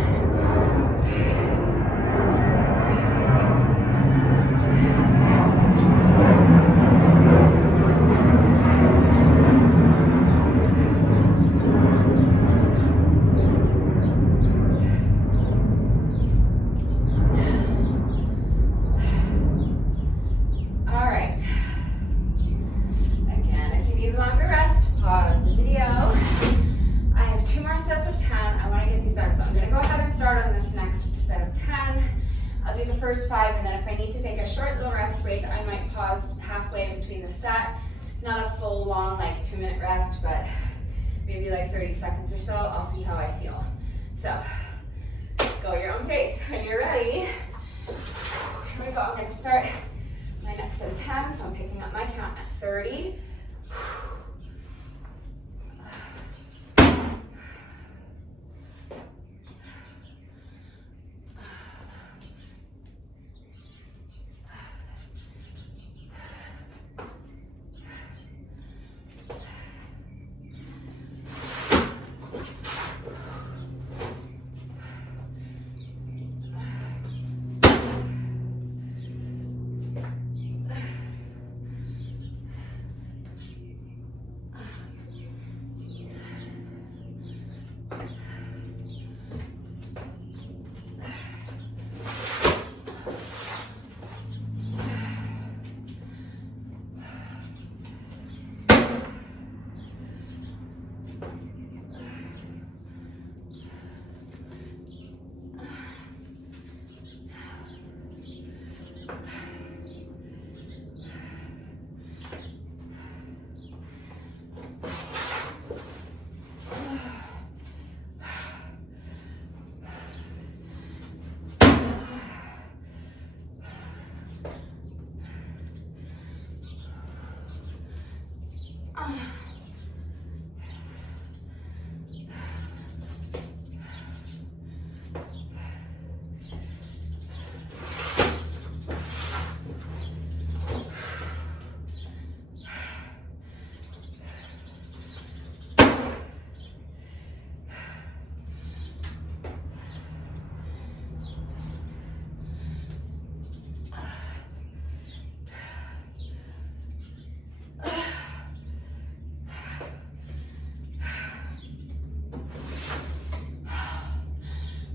First 5, and then if I need to take a short little rest break, I might pause halfway between the set. Not a full long, like 2-minute rest, but maybe like 30 seconds or so. I'll see how I feel. So go at your own pace. When you're ready, here we go. I'm going to start my next set of 10, so I'm picking up my count at 30.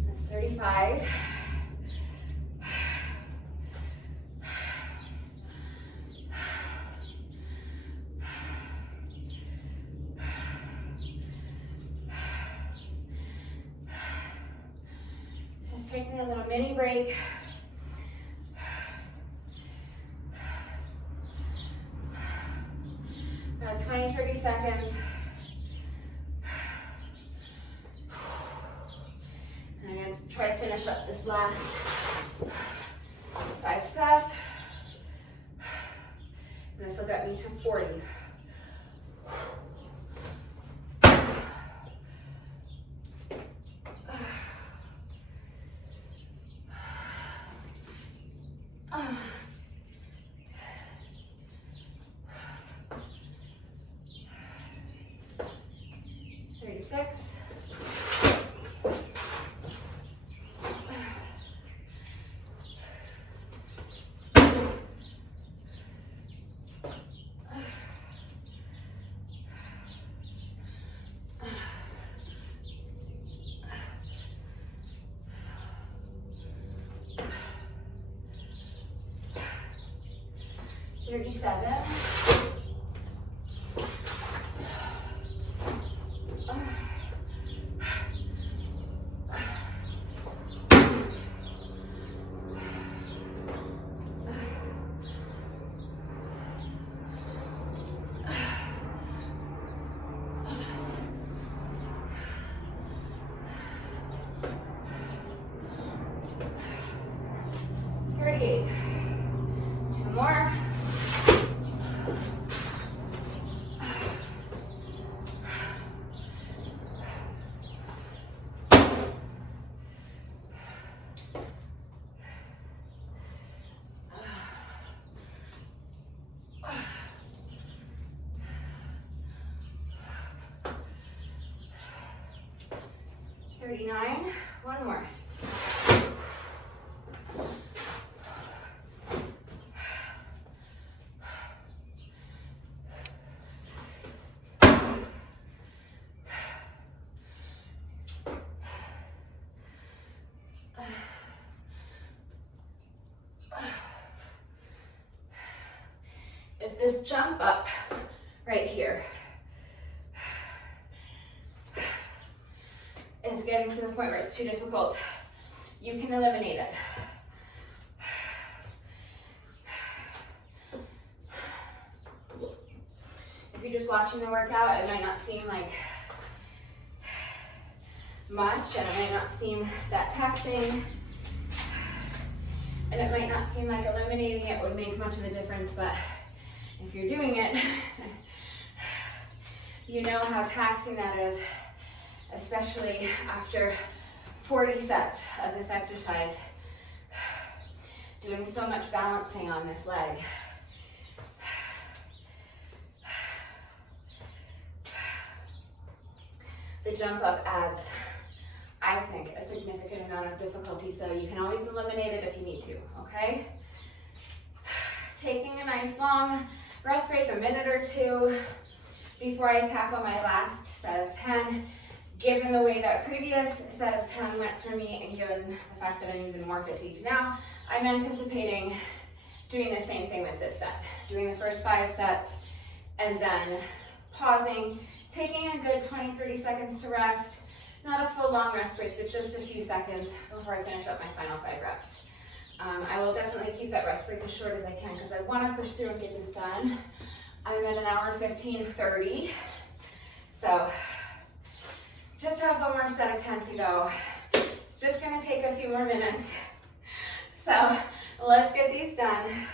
That's 35. Just taking a little mini break. About 20, 30 seconds. And I'm going to try to finish up this last 5 sets. And this will get me to 40. $37. Two more. One more. If this jump up right here is getting to the point where it's too difficult, you can eliminate it. If you're just watching the workout, it might not seem like much, and it might not seem that taxing, and it might not seem like eliminating it would make much of a difference, but if you're doing it, you know how taxing that is, especially after 40 sets of this exercise, doing so much balancing on this leg. The jump up adds, I think, a significant amount of difficulty, so you can always eliminate it if you need to, okay? Taking a nice long rest break, a minute or two before I tackle my last set of 10. Given the way that previous set of 10 went for me, and given the fact that I'm even more fatigued now, I'm anticipating doing the same thing with this set. Doing the first 5 sets and then pausing, taking a good 20, 30 seconds to rest. Not a full long rest break, but just a few seconds before I finish up my final 5 reps. I will definitely keep that rest break as short as I can because I want to push through and get this done. I'm at 1 hour 15:30, so just have one more set of 10 to go. It's just going to take a few more minutes. So let's get these done.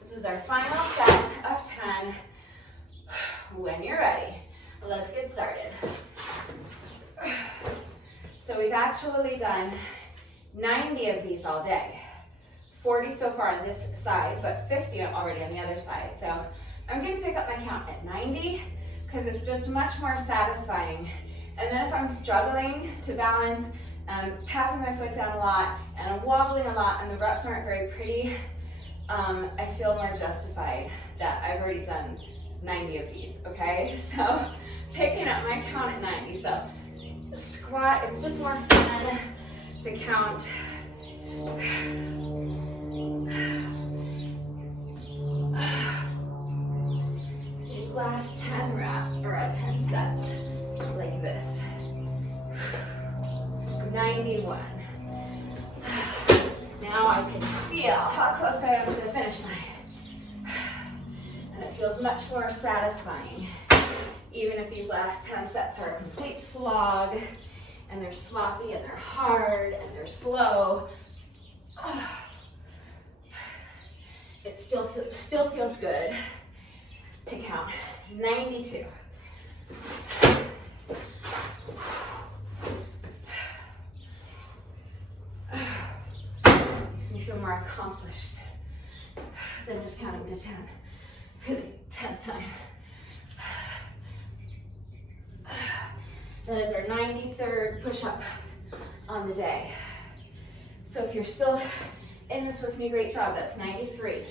This is our final set of 10. When you're ready, let's get started. So we've actually done 90 of these all day. 40 so far on this side, but 50 already on the other side. So I'm going to pick up my count at 90 because it's just much more satisfying. And then if I'm struggling to balance, and I'm tapping my foot down a lot, and I'm wobbling a lot, and the reps aren't very pretty, I feel more justified that I've already done 90 of these, okay? So picking up my count at 90. So squat, it's just more fun to count. These last 10 reps, 10 sets, like this. 91. Now I can feel how close I am to the finish line. And it feels much more satisfying. Even if these last 10 sets are a complete slog, and they're sloppy, and they're hard, and they're slow, it still feels good to count 92. Makes me feel more accomplished than just counting to 10 for the 10th time. That is our 93rd push-up on the day. So if you're still in this with me, great job. That's 93.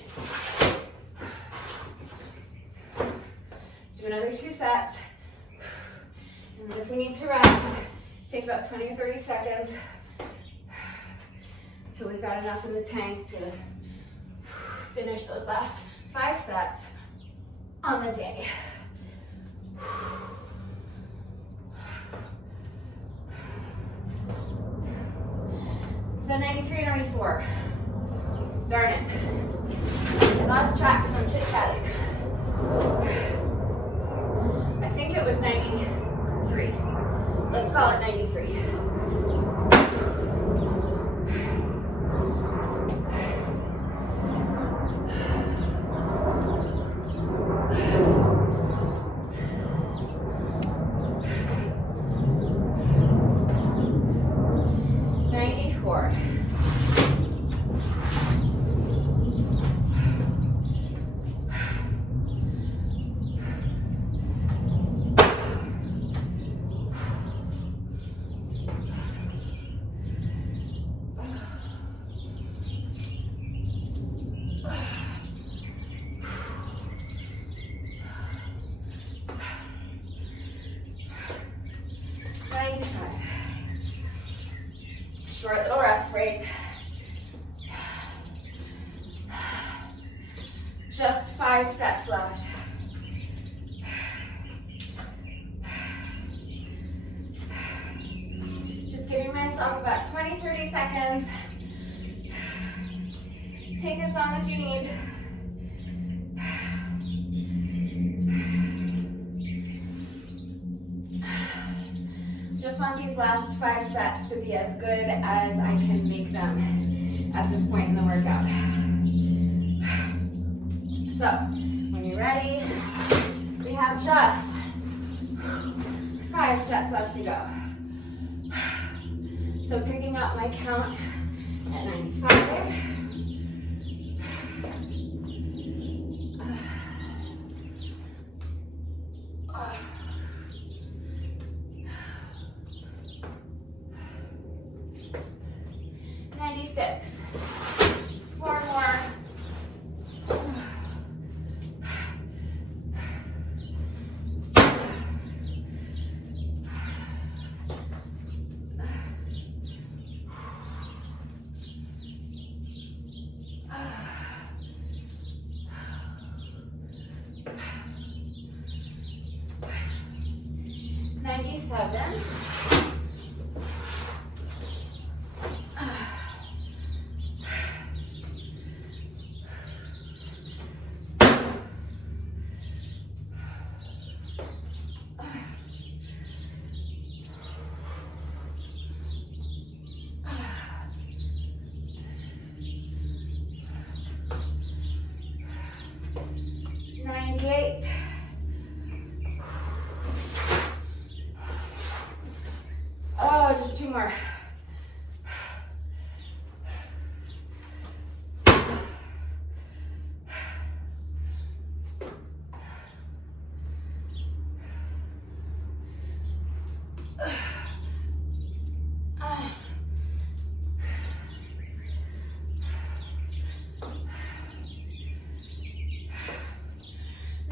Let's do another 2 sets. And then if we need to rest, take about 20 or 30 seconds until we've got enough in the tank to finish those last 5 sets on the day. So 93, 94. Darn it. I lost track because I'm chit-chatting. I think it was 93. Let's call it 93. Short little rest break. Just 5 sets left. Just giving myself about 20, 30 seconds. Take as long as you need. Just want these last 5 sets to be as good as I can make them at this point in the workout. So, when you're ready, we have just 5 sets left to go. So picking up my count at 95. 96. Just 4 more. Seven. Oh, just 2 more.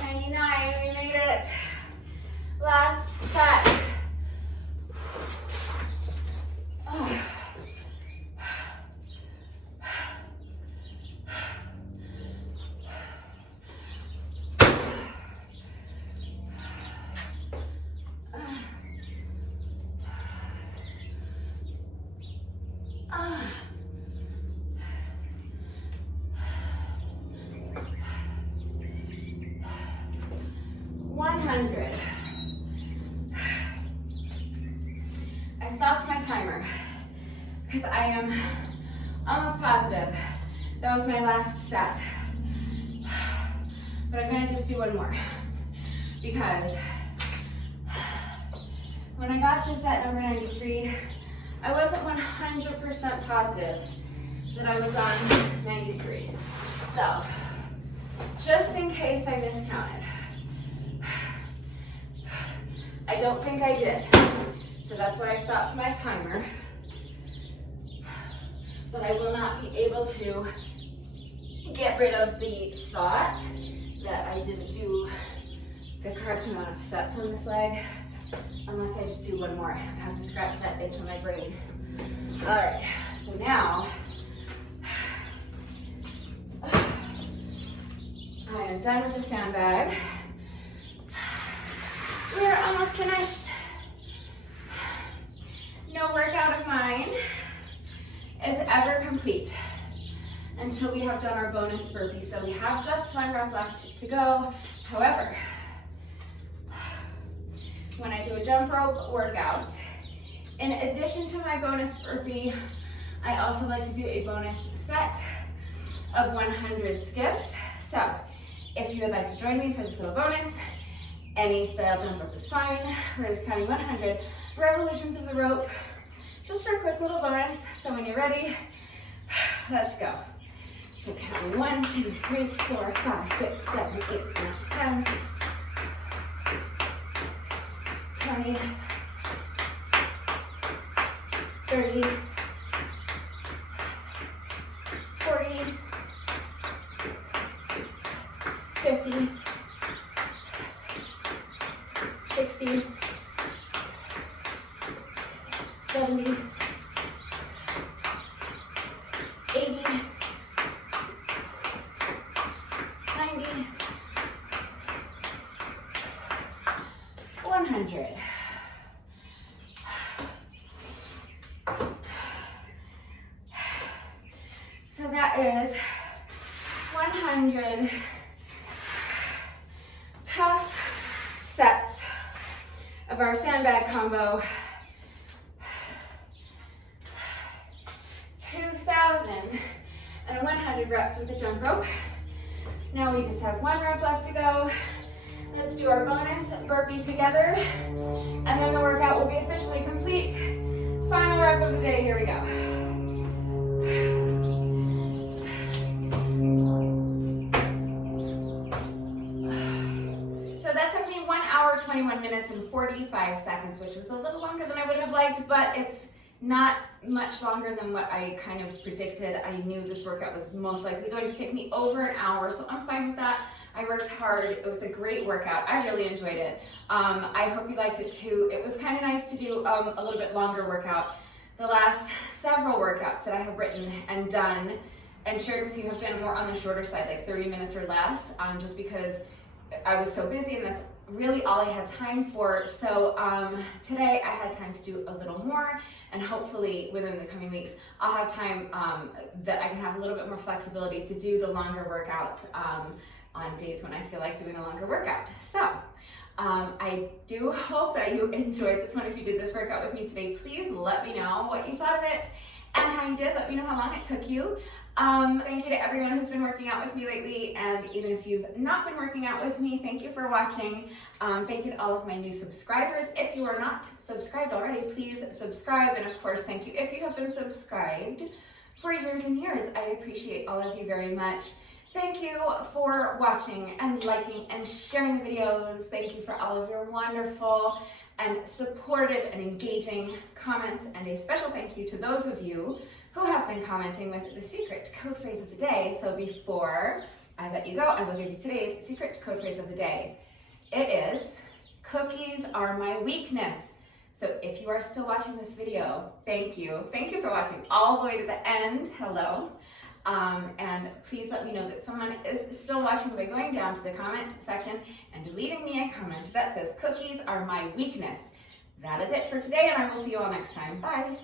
We made it. Last set. 100. I stopped my timer because I am almost positive that was my last set. But I'm gonna just do one more because when I got to set number 93, I wasn't 100% positive that I was on 93. So, just in case I miscounted, I don't think I did. So that's why I stopped my timer. But I will not be able to get rid of the thought that I didn't do the correct amount of sets on this leg unless I just do one more. I have to scratch that itch on my brain. All right, so now I am done with the sandbag. We're almost finished. No workout of mine is ever complete until we have done our bonus burpee. So we have just one rep left to go. However, when I do a jump rope workout, in addition to my bonus burpee, I also like to do a bonus set of 100 skips. So if you would like to join me for this little bonus, any style jump rope is fine. We're just counting 100 revolutions of the rope, just for a quick little bonus. So when you're ready, let's go. So counting 1, 2, 3, 4, 5, 6, 7, 8, 9, 10, 20, 30, 40, 50, 60, 70, 80, 90, 100. So that is 100 tough sets of our sandbag combo. 2,100 reps with the jump rope. Now we just have one rep left to go. Let's do our bonus burpee together, and then the workout will be officially complete. Final rep of the day, here we go. So that took me 1 hour, 21 minutes, and 45 seconds, which was a little longer than I would have liked, but it's not much longer than what I kind of predicted. I knew this workout was most likely going to take me over an hour, so I'm fine with that. I worked hard. It was a great workout. I really enjoyed it. I hope you liked it too. It was kind of nice to do a little bit longer workout. The last several workouts that I have written and done and shared with you have been more on the shorter side, like 30 minutes or less, just because I was so busy and that's really all I had time for. So today I had time to do a little more, and hopefully within the coming weeks I'll have time that I can have a little bit more flexibility to do the longer workouts on days when I feel like doing a longer workout. So I do hope that you enjoyed this one. If you did this workout with me today, please let me know what you thought of it and how you did. Let me know how long it took you. Thank you to everyone who's been working out with me lately, and even if you've not been working out with me, thank you for watching. Thank you to all of my new subscribers. If you are not subscribed already, please subscribe, and of course, thank you if you have been subscribed for years and years. I appreciate all of you very much. Thank you for watching and liking and sharing the videos. Thank you for all of your wonderful and supportive and engaging comments, and a special thank you to those of you who have been commenting with the secret code phrase of the day. So before I let you go, I will give you today's secret code phrase of the day. It is, cookies are my weakness. So if you are still watching this video, thank you. Thank you for watching all the way to the end. Hello. And please let me know that someone is still watching by going down to the comment section and leaving me a comment that says, cookies are my weakness. That is it for today, and I will see you all next time. Bye.